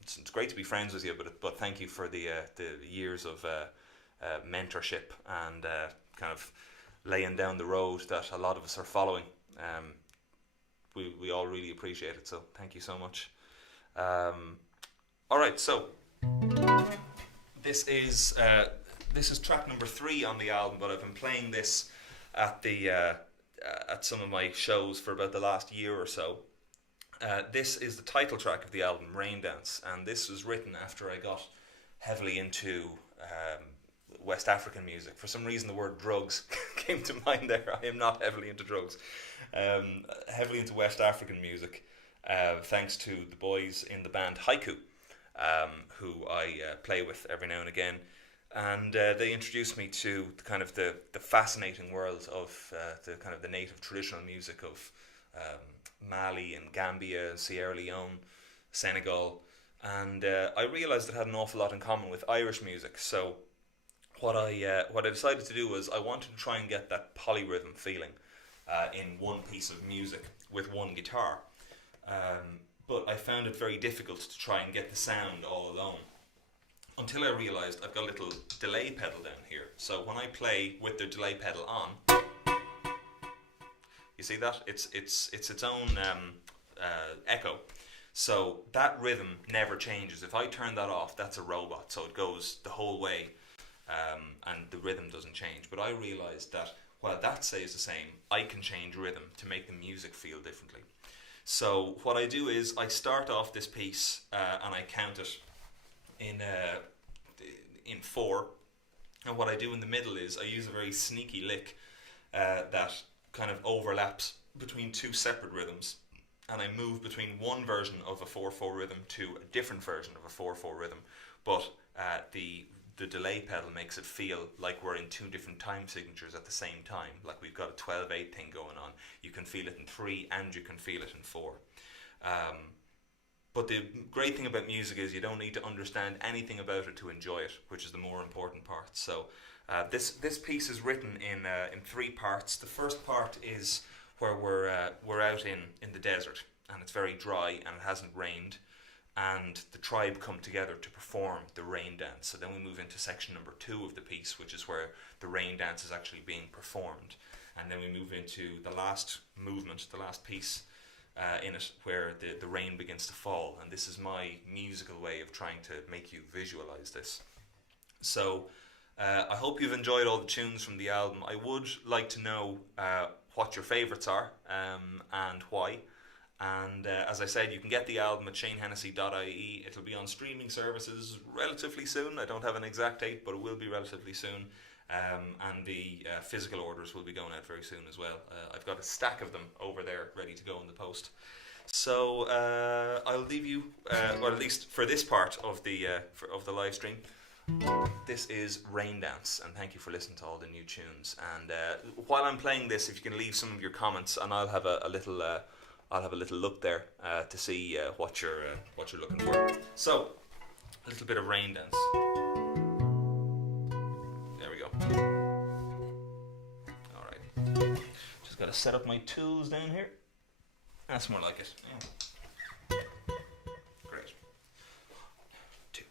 it's great to be friends with you. But thank you for the years of mentorship and kind of laying down the road that a lot of us are following. We all really appreciate it, so thank you so much. Alright, so this is track number 3 on the album, but I've been playing this at some of my shows for about the last year or so. This is the title track of the album, Rain Dance, and this was written after I got heavily into West African music. For some reason the word drugs came to mind there. I am not heavily into drugs. Heavily into West African music, thanks to the boys in the band Haiku, who I play with every now and again. And they introduced me to the fascinating world of the kind of the native traditional music of Mali and Gambia, Sierra Leone, Senegal, and I realised it had an awful lot in common with Irish music. So what I decided to do was I wanted to try and get that polyrhythm feeling in one piece of music with one guitar, but I found it very difficult to try and get the sound all alone, until I realised I've got a little delay pedal down here. So when I play with the delay pedal on, you see that? It's its own echo. So that rhythm never changes. If I turn that off, that's a robot, so it goes the whole way, and the rhythm doesn't change. But I realised that while that stays the same, I can change rhythm to make the music feel differently. So what I do is I start off this piece and I count it in 4, and what I do in the middle is I use a very sneaky lick that kind of overlaps between 2 separate rhythms, and I move between one version of a 4/4 rhythm to a different version of a 4/4 rhythm, but the delay pedal makes it feel like we're in 2 different time signatures at the same time, like we've got a 12/8 thing going on. You can feel it in 3 and you can feel it in 4. But the great thing about music is you don't need to understand anything about it to enjoy it, which is the more important part. So this piece is written in 3 parts. The first part is where we're out in the desert, and it's very dry and it hasn't rained, and the tribe come together to perform the rain dance. So then we move into section number 2 of the piece, which is where the rain dance is actually being performed, and then we move into the last movement, the last piece in it, where the rain begins to fall. And this is my musical way of trying to make you visualize this. So I hope you've enjoyed all the tunes from the album. I would like to know what your favourites are and why. And as I said, you can get the album at shanehennessy.ie. It'll be on streaming services relatively soon. I don't have an exact date, but it will be relatively soon. And the physical orders will be going out very soon as well. I've got a stack of them over there ready to go in the post. So I'll leave you, or at least for this part of the live stream, this is Rain Dance, and thank you for listening to all the new tunes. And while I'm playing this, if you can leave some of your comments, and I'll have a little look there to see what you're looking for. So a little bit of Rain Dance. There we go. All right. Just got to set up my tools down here. That's more like it. Yeah. Great. 2.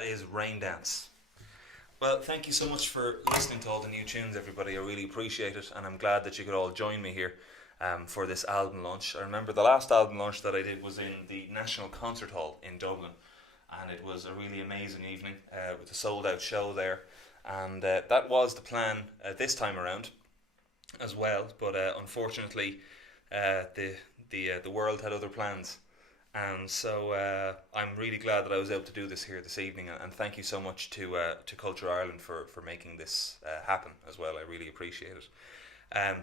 that is Rain Dance. Well, thank you so much for listening to all the new tunes, everybody. I really appreciate it, and I'm glad that you could all join me here for this album launch. I remember the last album launch that I did was in the National Concert Hall in Dublin, and it was a really amazing evening with a sold-out show there, and that was the plan this time around as well, but unfortunately the world had other plans. And so I'm really glad that I was able to do this here this evening, and thank you so much to Culture Ireland for making this happen as well. I really appreciate it.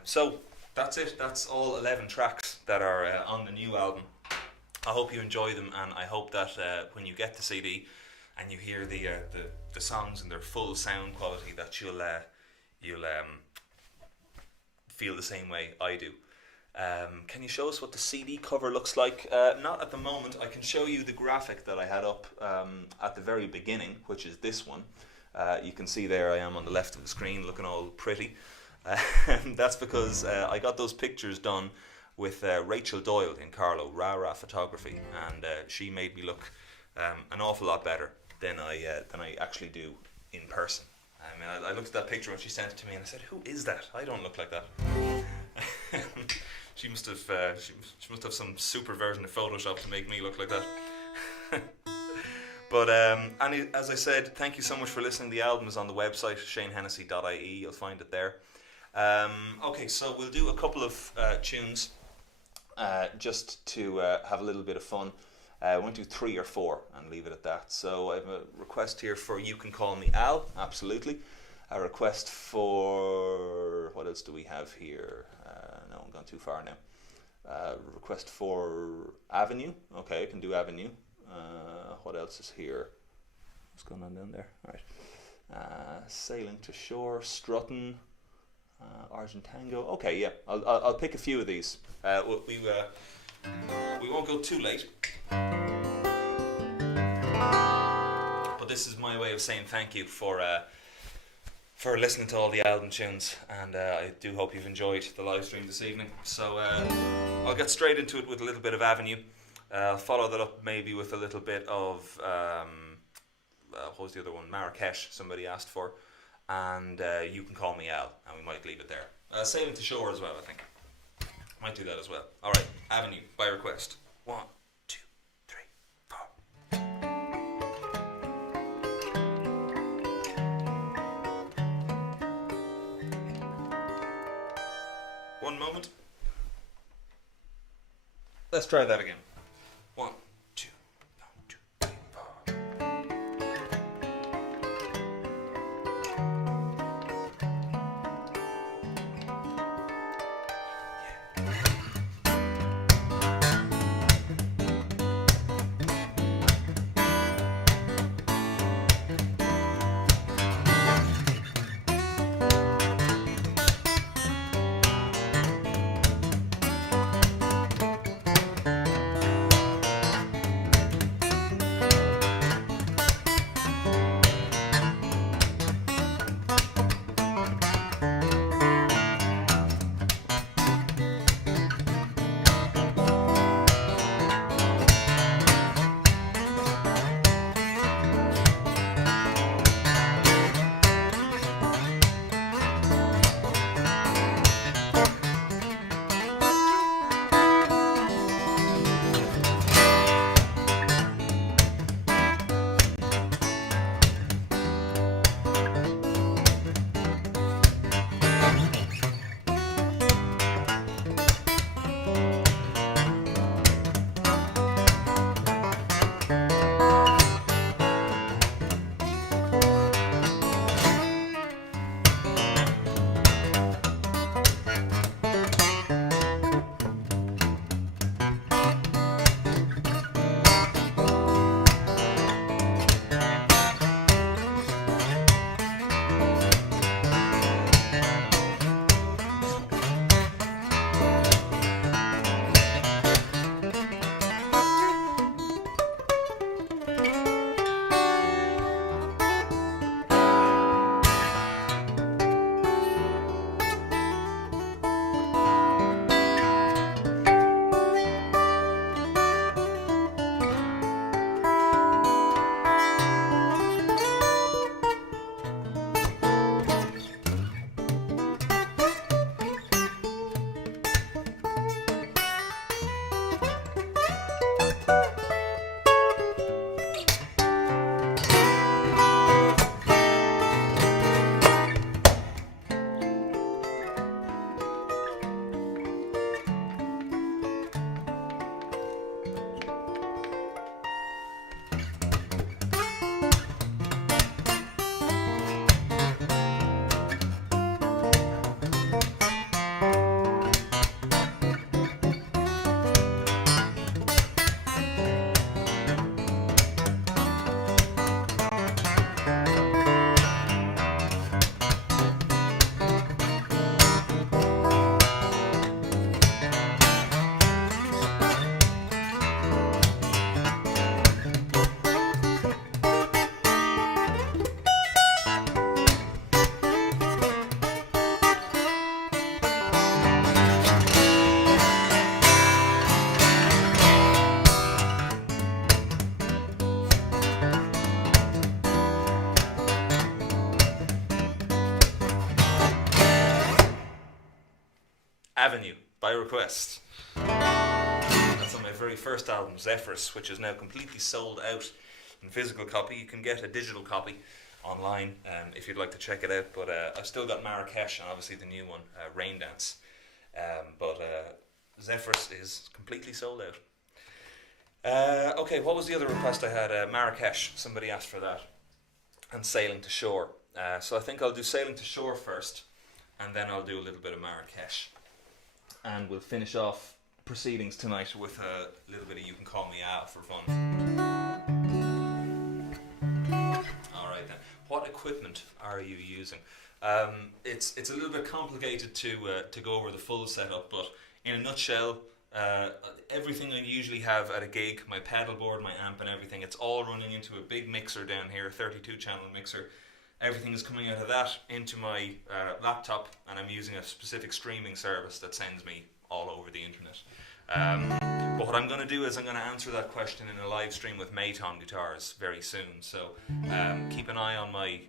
So that's it. That's all 11 tracks that are on the new album. I hope you enjoy them, and I hope that when you get the CD and you hear the songs in their full sound quality, that you'll feel the same way I do. Can you show us what the CD cover looks like? Not at the moment. I can show you the graphic that I had up at the very beginning, which is this one. You can see there I am on the left of the screen looking all pretty. That's because I got those pictures done with Rachel Doyle in Carlo, Rara Photography, and she made me look an awful lot better than I actually do in person. I mean, I looked at that picture when she sent it to me and I said, "Who is that? I don't look like that." She must have some super version of Photoshop to make me look like that. But as I said, thank you so much for listening. The album is on the website, shanehennessy.ie. You'll find it there. Okay, so we'll do a couple of tunes just to have a little bit of fun. I won't do 3 or 4 and leave it at that. So I have a request here for You Can Call Me Al, absolutely. A request for, what else do we have here? No, I'm gone too far now. Request for Avenue. Okay, I can do Avenue. What else is here? What's going on down there? All right. Sailing to Shore, Strutting, Argentango. Okay, yeah, I'll pick a few of these. We won't go too late. But this is my way of saying thank you for listening to all the album tunes, and I do hope you've enjoyed the live stream this evening. So I'll get straight into it with a little bit of Avenue. I'll follow that up maybe with a little bit of what was the other one? Marrakesh, somebody asked for, and You Can Call Me Al, and we might leave it there. Sailing to Shore as well, I think. Might do that as well. Alright, Avenue, by request. 1, 2, 3, 4. One moment. Let's try that again. 1, 2, 1, 2, 3, 4. Avenue by request. That's on my very first album, Zephyrus, which is now completely sold out in physical copy. You can get a digital copy online if you'd like to check it out. But I've still got Marrakesh and obviously the new one, Rain Dance. But Zephyrus is completely sold out. Okay, what was the other request I had? Marrakesh. Somebody asked for that. And Sailing to Shore. So I think I'll do Sailing to Shore first, and then I'll do a little bit of Marrakesh. And we'll finish off proceedings tonight with a little bit of You Can Call Me Out for fun. Alright then. What equipment are you using? It's a little bit complicated to go over the full setup, but in a nutshell, everything I usually have at a gig, my pedal board, my amp and everything, it's all running into a big mixer down here, 32 channel mixer. Everything is coming out of that into my laptop, and I'm using a specific streaming service that sends me all over the internet. But what I'm going to do is I'm going to answer that question in a live stream with Maton guitars very soon. So keep an eye on my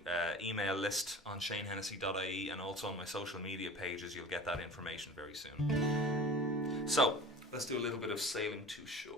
email list on shanehennessy.ie, and also on my social media pages. You'll get that information very soon. So let's do a little bit of Sailing to Shore.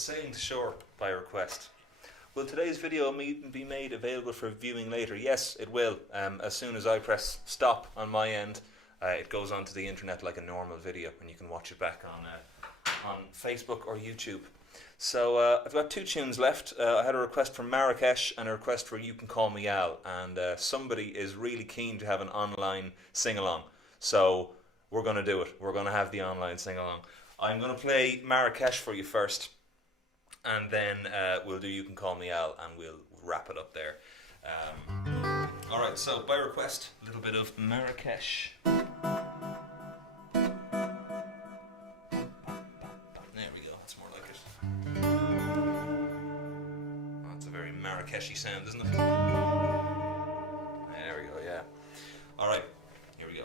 sailing to shore by request. Will today's video be made available for viewing later? Yes, it will. As soon as I press stop on my end, it goes onto the internet like a normal video, and you can watch it back on Facebook or YouTube. So I've got 2 tunes left. I had a request from Marrakesh and a request for You Can Call Me Al, and somebody is really keen to have an online sing-along. So we're going to do it. We're going to have the online sing-along. I'm going to play Marrakesh for you first, and then we'll do You Can Call Me Al, and we'll wrap it up there. Alright, so by request, a little bit of Marrakesh. There we go, that's more like it. Oh, it's a very Marrakeshi sound, isn't it? There we go, yeah. Alright, here we go.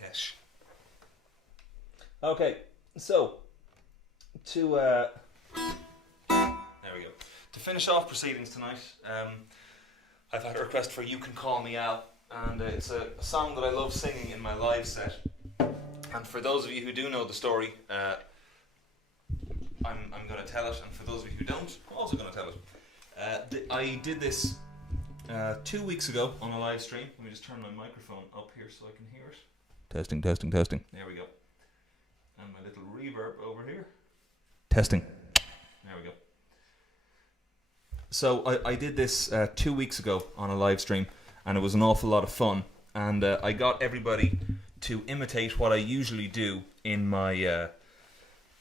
Marrakesh. Okay, so there we go. To finish off proceedings tonight, I've had a request for "You Can Call Me Al," and it's a song that I love singing in my live set. And for those of you who do know the story, I'm going to tell it, and for those of you who don't, I'm also going to tell it. I did this 2 weeks ago on a live stream. Let me just turn my microphone up here so I can hear it. Testing. There we go. And my little reverb over here. Testing. There we go. So I did this 2 weeks ago on a live stream, and it was an awful lot of fun. And I got everybody to imitate what I usually do in my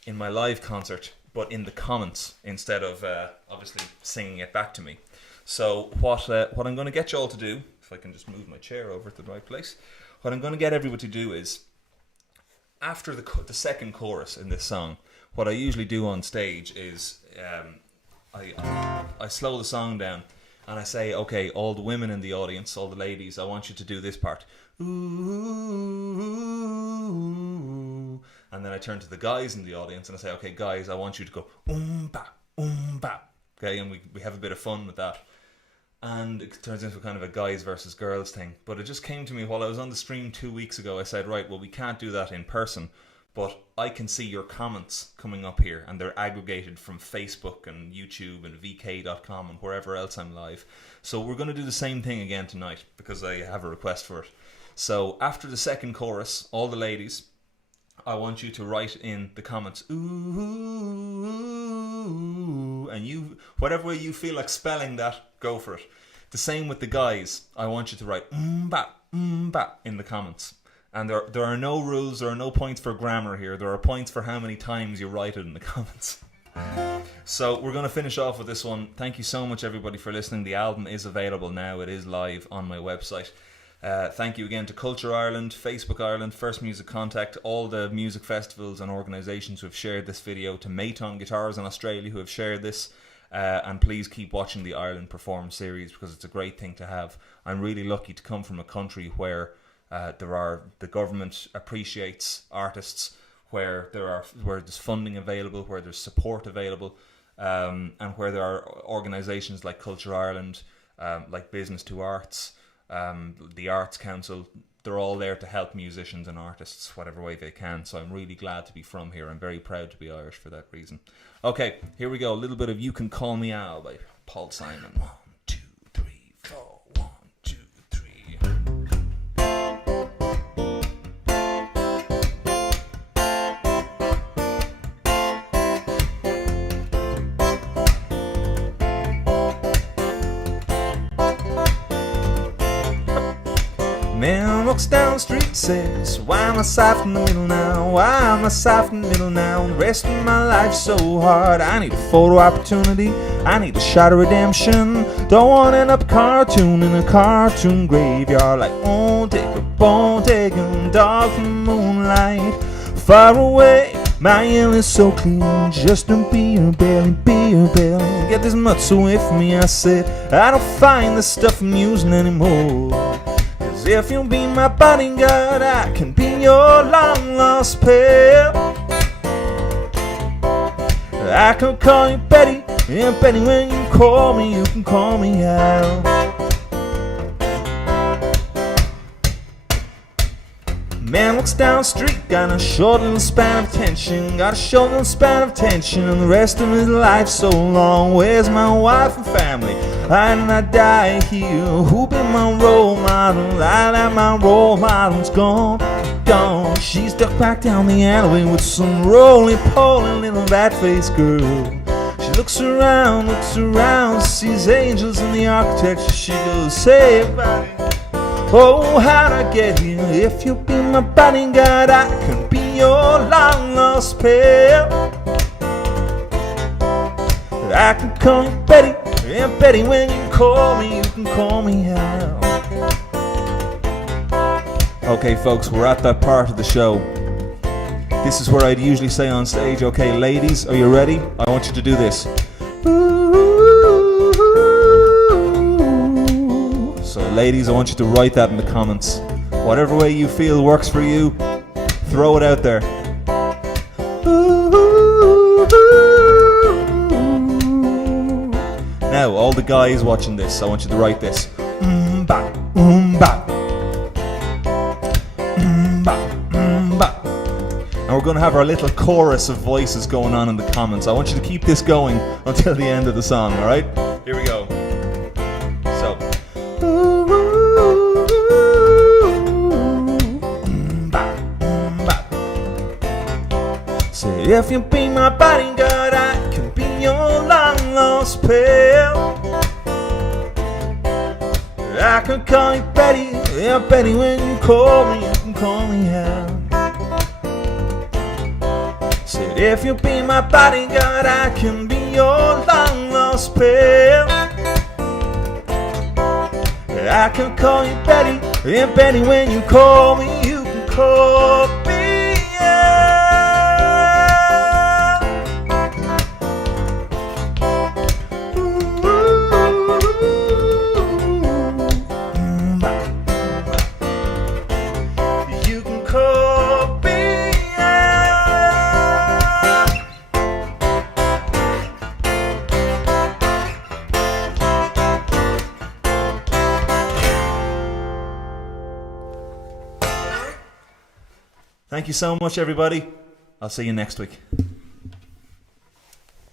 live concert, but in the comments instead of obviously singing it back to me. So what I'm going to get you all to do, if I can just move my chair over to the right place, what I'm going to get everybody to do is, after the second chorus in this song, what I usually do on stage is I slow the song down and I say, okay, all the women in the audience, all the ladies, I want you to do this part. Ooh. And then I turn to the guys in the audience and I say, okay, guys, I want you to go ba. Okay, and we have a bit of fun with that. And it turns into kind of a guys versus girls thing. But it just came to me while I was on the stream 2 weeks ago. I said, right, well, we can't do that in person, but I can see your comments coming up here, and they're aggregated from Facebook and YouTube and VK.com and wherever else I'm live. So we're going to do the same thing again tonight because I have a request for it. So after the second chorus, all the ladies, I want you to write in the comments, ooh, and you, whatever way you feel like spelling that, go for it. The same with the guys. I want you to write ba in the comments. And there are no rules, there are no points for grammar here. There are points for how many times you write it in the comments. So we're going to finish off with this one. Thank you so much, everybody, for listening. The album is available now. It is live on my website. Thank you again to Culture Ireland, Facebook Ireland, First Music Contact, all the music festivals and organisations who have shared this video, to Mayton Guitars in Australia who have shared this, and please keep watching the Ireland Perform series because it's a great thing to have. I'm really lucky to come from a country where the government appreciates artists, where there's funding available, where there's support available, and where there are organisations like Culture Ireland, like Business to Arts, the Arts Council. They're all there to help musicians and artists whatever way they can. So I'm really glad to be from here. I'm very proud to be Irish for that reason. Okay, here we go. A little bit of "You Can Call Me Al" by Paul Simon. 1, 2, 3, 4. 1, 2, 3. Man walks down the street, says, why am I soft in the middle now? Why am I soft in the middle now? The rest of my life's so hard. I need a photo opportunity, I need a shot of redemption. Don't want to end up cartoon in a cartoon graveyard, like oh, take a bone, take a dog from moonlight. Far away, my illness so clean, just to be a belly, get this mutts away from me. I said, I don't find this stuff amusing anymore. If you'll be my bodyguard, I can be your long lost pal. I can call you Betty, and Betty, when you call me, you can call me Al. Man walks down the street, got a short little span of attention, got a short little span of attention, and the rest of his life so long. Where's my wife and family? Why did I die here? Who been my role model? Now that my role model's gone. She's ducked back down the alleyway with some roly-poly little rat-faced girl. She looks around, sees angels in the architecture. She goes, hey everybody, oh, how'd I get here? If you'll be my bodyguard, I can be your long-lost pal. I can call you Betty, and Betty, when you call me, you can call me Al. Okay, folks, we're at that part of the show. This is where I'd usually say on stage, okay, ladies, are you ready? I want you to do this. So, ladies, I want you to write that in the comments. Whatever way you feel works for you, throw it out there. Now, all the guys watching this, I want you to write this. Ba, ba. And we're going to have our little chorus of voices going on in the comments. I want you to keep this going until the end of the song, alright? Here we go. So. Say, if you be my bodyguard, I can be your long lost pal. I can call you Betty, yeah, Betty, when you call me, you can call me Hal. Said, if you be my bodyguard, I can be your long lost pal. I can call you Betty, yeah, Betty, when you call me, you can call me Thank you so much, everybody. I'll see you next week.